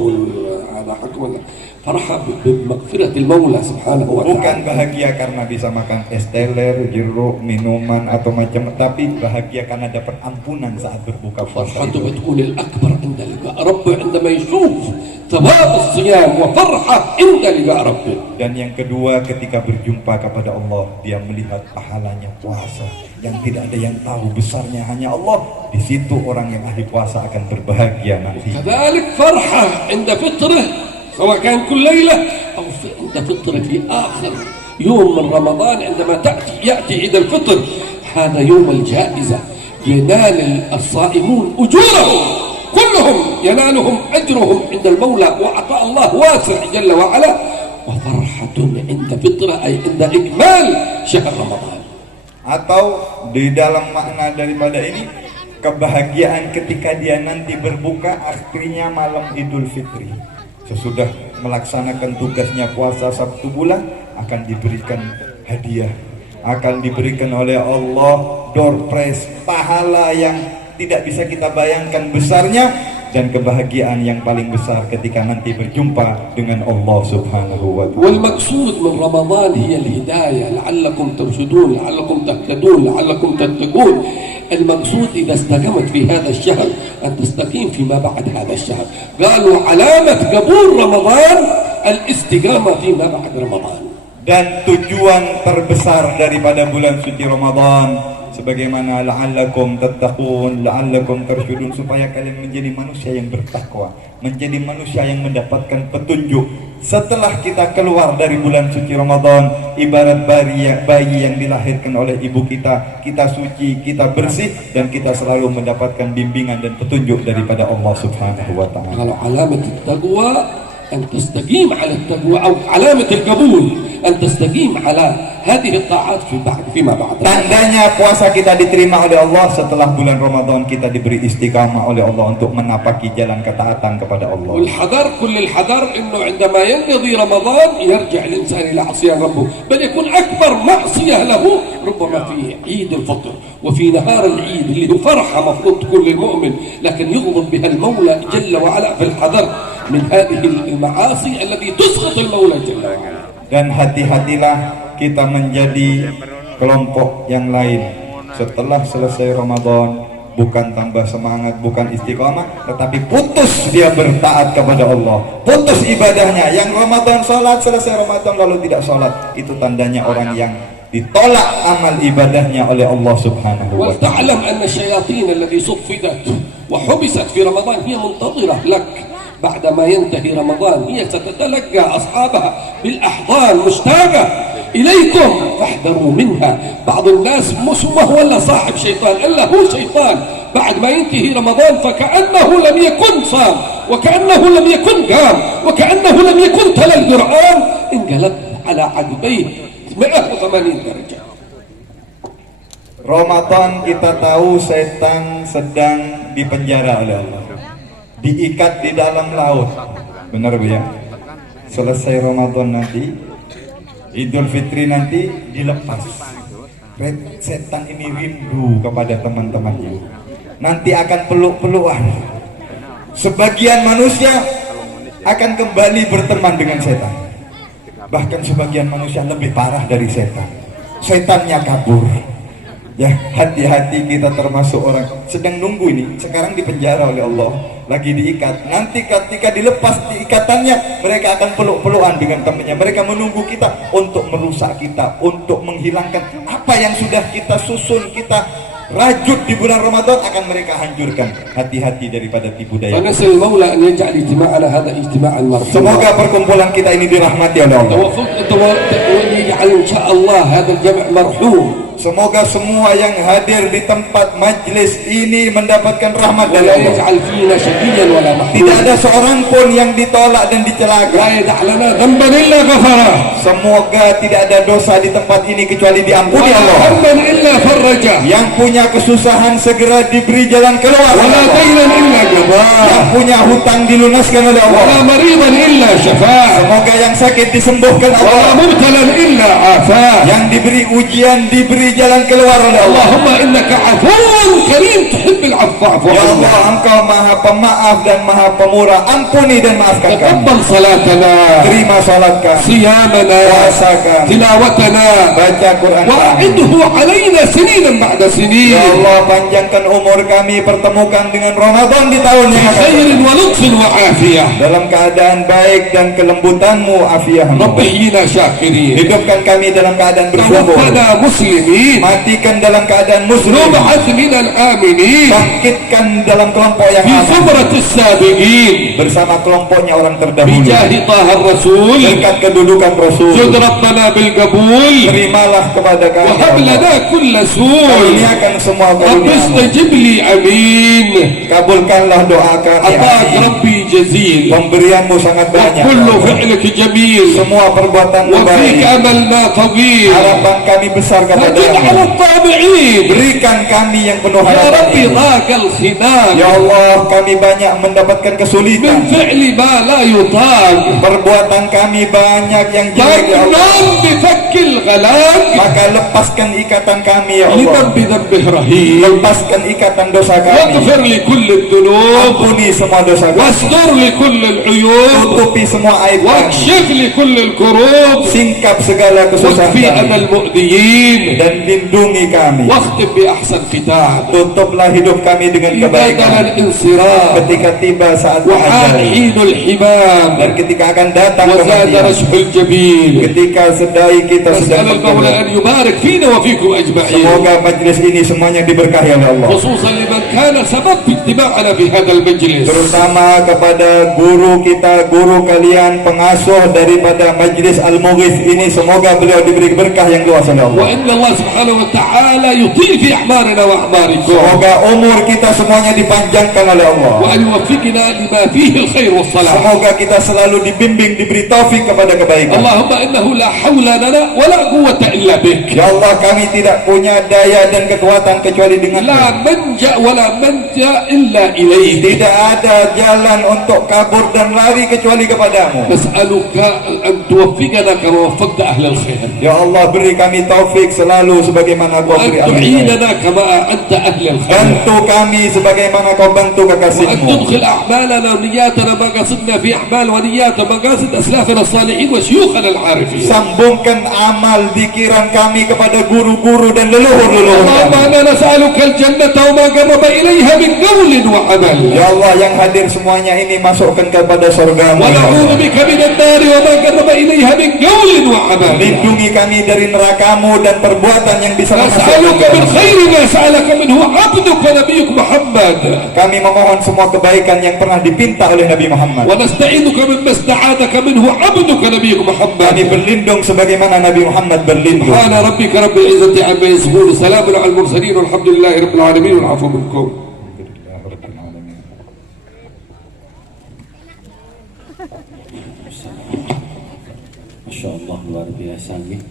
هذا حق ولا فرحة بمغفرة المولى سبحانه Bukan وتعالى. bahagia karena bisa makan es teler, jeruk, minuman atau macam, tapi bahagia karena dapat ampunan saat berbuka puasa فرحة itu. بتكون الأكبر عند لقاء ربه عندما يشوف ثواب الصيام وفرحة عند لقاء ربه. Dan yang kedua, ketika berjumpa kepada Allah, dia melihat pahalanya puasa yang tidak ada yang tahu besarnya, hanya Allah. Di situ orang yang ahli puasa akan berbahagia nanti. كذلك فرحة عند فطره سواء كان كل ليلة أو عند فطره في آخر يوم من رمضان عندما يأتي عيد الفطر. هذا يوم الجائزة، ينال الصائمون أجورهم كلهم، ينالهم أجرهم عند المولى، وعطاء الله واسع جل وعلا. وفرحة عند فطره أي عند إكمال شهر رمضان. Atau di dalam makna daripada ini, kebahagiaan ketika dia nanti berbuka akhirnya malam Idul Fitri. Sesudah melaksanakan tugasnya puasa 1 bulan, akan diberikan hadiah, akan diberikan oleh Allah door prize, pahala yang tidak bisa kita bayangkan besarnya, dan kebahagiaan yang paling besar ketika nanti berjumpa dengan Allah Subhanahu wa ta'ala. والمقصود من رمضان هي الهداية، لعلكم ترشدون، لعلكم تهتدون، لعلكم تتقون. المقصود إذا استقمت في هذا الشهر أن تستقيم فيما بعد هذا الشهر. قالوا علامة قبول رمضان الاستقامة فيما بعد رمضان. Dan tujuan terbesar daripada bulan suci Ramadan, sebagaimana la'allakum tattaqun, la'allakum tarsyudun, supaya kalian menjadi manusia yang bertakwa, menjadi manusia yang mendapatkan petunjuk. Setelah kita keluar dari bulan suci Ramadan, ibarat bayi yang dilahirkan oleh ibu kita, kita suci, kita bersih, dan kita selalu mendapatkan bimbingan dan petunjuk daripada Allah Subhanahu wa ta'ala. قالوا علامة التقوى أن تستقيم على التقوى، أو علامة القبول أن تستقيم على هذه الطاعات فيما بعد. Tandanya puasa kita diterima oleh Allah setelah bulan Ramadan, kita diberi istiqamah oleh Allah untuk menapaki jalan ketaatan kepada Allah. والحذر كل الحذر إنه عندما ينقضي رمضان يرجع الإنسان إلى عصيان ربه، بل يكون أكبر معصية له ربما في عيد الفطر وفي نهار العيد اللي هو فرحة مفروض تكون للمؤمن، لكن يغضب بها المولى جل وعلا. في الحذر من هذه المعاصي التي تسخط المولى جل وعلا. Dan hati-hatilah kita menjadi kelompok yang lain. Setelah selesai Ramadan, bukan tambah semangat, bukan istiqamah, tetapi putus dia bertaat kepada Allah, putus ibadahnya. Yang Ramadan sholat, selesai Ramadan lalu tidak sholat, itu tandanya orang yang ditolak amal ibadahnya oleh Allah Subhanahu wa ta'ala. ولتعلم أن الشياطين التي صفدت وحبست في رمضان هي منتظرة لك. بعدما ينتهي رمضان هي ستتلقى أصحابها بالأحضان مشتاقة إليكم فاحذروا منها. بعض الناس مش هو إلا صاحب شيطان، إلا هو شيطان. بعد ما ينتهي رمضان فكأنه لم يكن صام، وكأنه لم يكن قام، وكأنه لم يكن تلا القرآن، انقلب على عقبيه 180 درجة. Ramadan kita tahu setan sedang dipenjara oleh Allah, diikat di dalam laut. Benar Bu ya? Selesai Ramadan nanti, Idul Fitri nanti dilepas. Setan ini rindu kepada teman-temannya. Nanti akan peluk-pelukan. Sebagian manusia akan kembali berteman dengan setan. Bahkan sebagian manusia lebih parah dari setan. Setannya kabur. Ya, hati-hati kita termasuk orang sedang nunggu ini, sekarang dipenjara oleh Allah, lagi diikat. Nanti ketika dilepas ikatannya, mereka akan peluk-pelukan dengan temannya. Mereka menunggu kita untuk merusak kita, untuk menghilangkan apa yang sudah kita susun, kita rajut di bulan Ramadan, akan mereka hancurkan. Hati-hati daripada tipu daya. فنسأل المولى أن يجعل اجتماعنا هذا اجتماعا مرحوما. Semoga perkumpulan kita ini dirahmati oleh Allah. ويجعل إن شاء الله هذا الجمع مرحوم. Semoga semua yang hadir di tempat majlis ini mendapatkan rahmat dari ولا Allah. يجعل فينا شقيا ولا Tidak محروما. ada seorang pun yang ditolak dan لا dicelakan. يدع لنا ذنبا إلا غفره. Semoga tidak ada dosa di tempat ini kecuali diampuni ولا Allah. هما إلا فرجه. Yang punya kesusahan segera diberi jalan keluar oleh ولا Allah. دينا إلا Yang قضاه. punya hutang dilunaskan oleh ولا Allah. مريضا إلا شفاه. Semoga yang sakit disembuhkan ولا Allah. مبتلا إلا عافاه. Yang diberi ujian diberi jalan keluar oleh Allah. اللهم إنك عفو كريم تحب العفو فاعف Ya عنا. Allah, Engkau maha pemaaf dan maha pemurah. Ampuni dan maafkan kami. تقبل صلاتنا، Terima salat kami, صيامنا، puasa kami, تلاوتنا، baca Quran kami. وأعده علينا سنينا بعد Ya سنين Allah, panjangkan umur kami, pertemukan dengan Ramadan di tahun yang akan datang. بخير ولطف وعافية. Dalam keadaan baik dan kelembutan-Mu, afiah-Mu. رب احينا شاكرين، Hidupkan kami dalam keadaan bersyukur. توفنا مسلمين، Matikan dalam keadaan muslim. نبعث من الآمنين Bangkitkan dalam kelompok yang في aman. زمرة السابقين Bersama kelompoknya orang terdahulu. بجاه طه الرسول. Dekat kedudukan Rasul. زد ربنا بالقبول Terimalah kepada kami. وهب Ya Allah. لنا كل سوء. Karuniakan semua رب karunia. استجب لي امين. Kabulkanlah doa kami. عطاك Amin. ربي جزيل، Pemberian-Mu sangat banyak. وكل فعلك جميل، Semua perbuatan-Mu وفيك baik. املنا طويل. Harapan kami besar فجد على kepada-Mu. الطامعين Berikan kami yang penuh يا harapan ربي ini. ضاق الخناق Ya Allah, kami banyak mendapatkan من kesulitan. فعل ما لا يطاق. Perbuatan kami banyak yang jelek ya Allah. فاكرم بفك الغلاق Maka lepaskan ikatan kami ya Allah. لمن بذنبه رهين. Lepaskan ikatan dosa kami. واغفر لكل الذنوب، Ampuni semua dosa kami. واستر لكل العيوب، Tutupi semua aib kami. واكشف لكل الكروب، Singkap segala kesusahan واكفي أذى kami. المؤذيين، Dan lindungi kami. واختم بأحسن ختام. Tutuplah hidup kami dengan إذا دنا kebaikan. الانصراف Ketika tiba saat وحان ajal. حين الحمام Dan ketika akan datang وزاد kematian. رشح الجبين. Ketika sedai kita نسأل sedang المولى bertemu. أن يبارك فينا وفيكم أجمعين، Semoga majlis ini semuanya diberkahi oleh Allah. خصوصا لمن كان سبب في اجتماعنا في هذا المجلس. Terutama kepada guru kita, guru kalian, pengasuh daripada majlis Al-Mughith ini. Semoga beliau diberi berkah yang luas oleh Allah. وإن الله سبحانه وتعالى يطيل في أعمارنا وأعماركم، Semoga umur kita semuanya dipanjangkan oleh Allah. وأن يوفقنا لما فيه الخير والصلاح. Semoga kita selalu dibimbing, diberi taufik kepada kebaikan. اللهم إنه لا حول لنا ولا قوة إلا بك، Ya Allah, kami tidak punya daya dan kekuatan kecuali dengan لا منجأ ولا منجأ إلا إليك. Tidak ada jalan untuk kabur dan lari kecuali kepadamu. نسألك أن توفقنا كما وفقت أهل الخير، Ya Allah, beri kami taufik selalu sebagaimana Kau وأن beri ahli khair. تعيننا كما أنت أهل الخير، Bantu kami sebagaimana Kau bantu وأن kekasih-Mu. تدخل أعمالنا ونياتنا مقاصدنا في أعمال ونيات ومقاصد أسلافنا الصالحين وشيوخنا العارفين. Sambungkan amal zikiran kami kepada guru-guru dan leluhur-leluhur اللهم kami. إنا نسألك الجنة وما قرب إليها من قول وعمل. Ya Allah, yang hadir semuanya ini ini masukkan kepada surga-Mu. ونعوذ بك من النار وما قرب إليها من قول وعمل. Lindungi kami dari neraka-Mu dan perbuatan yang bisa نسألك من خير ما سألك منه عبدك نبيك محمد. Kami memohon semua kebaikan yang pernah dipinta oleh Nabi Muhammad. ونستعينك مما استعاذك منه عبدك نبيك محمد. Kami berlindung sebagaimana Nabi Muhammad berlindung. سبحان ربك رب العزة عما يصفون سلام على المرسلين والحمد لله رب العالمين والعفو منكم. Masya Allah, luar biasa nih.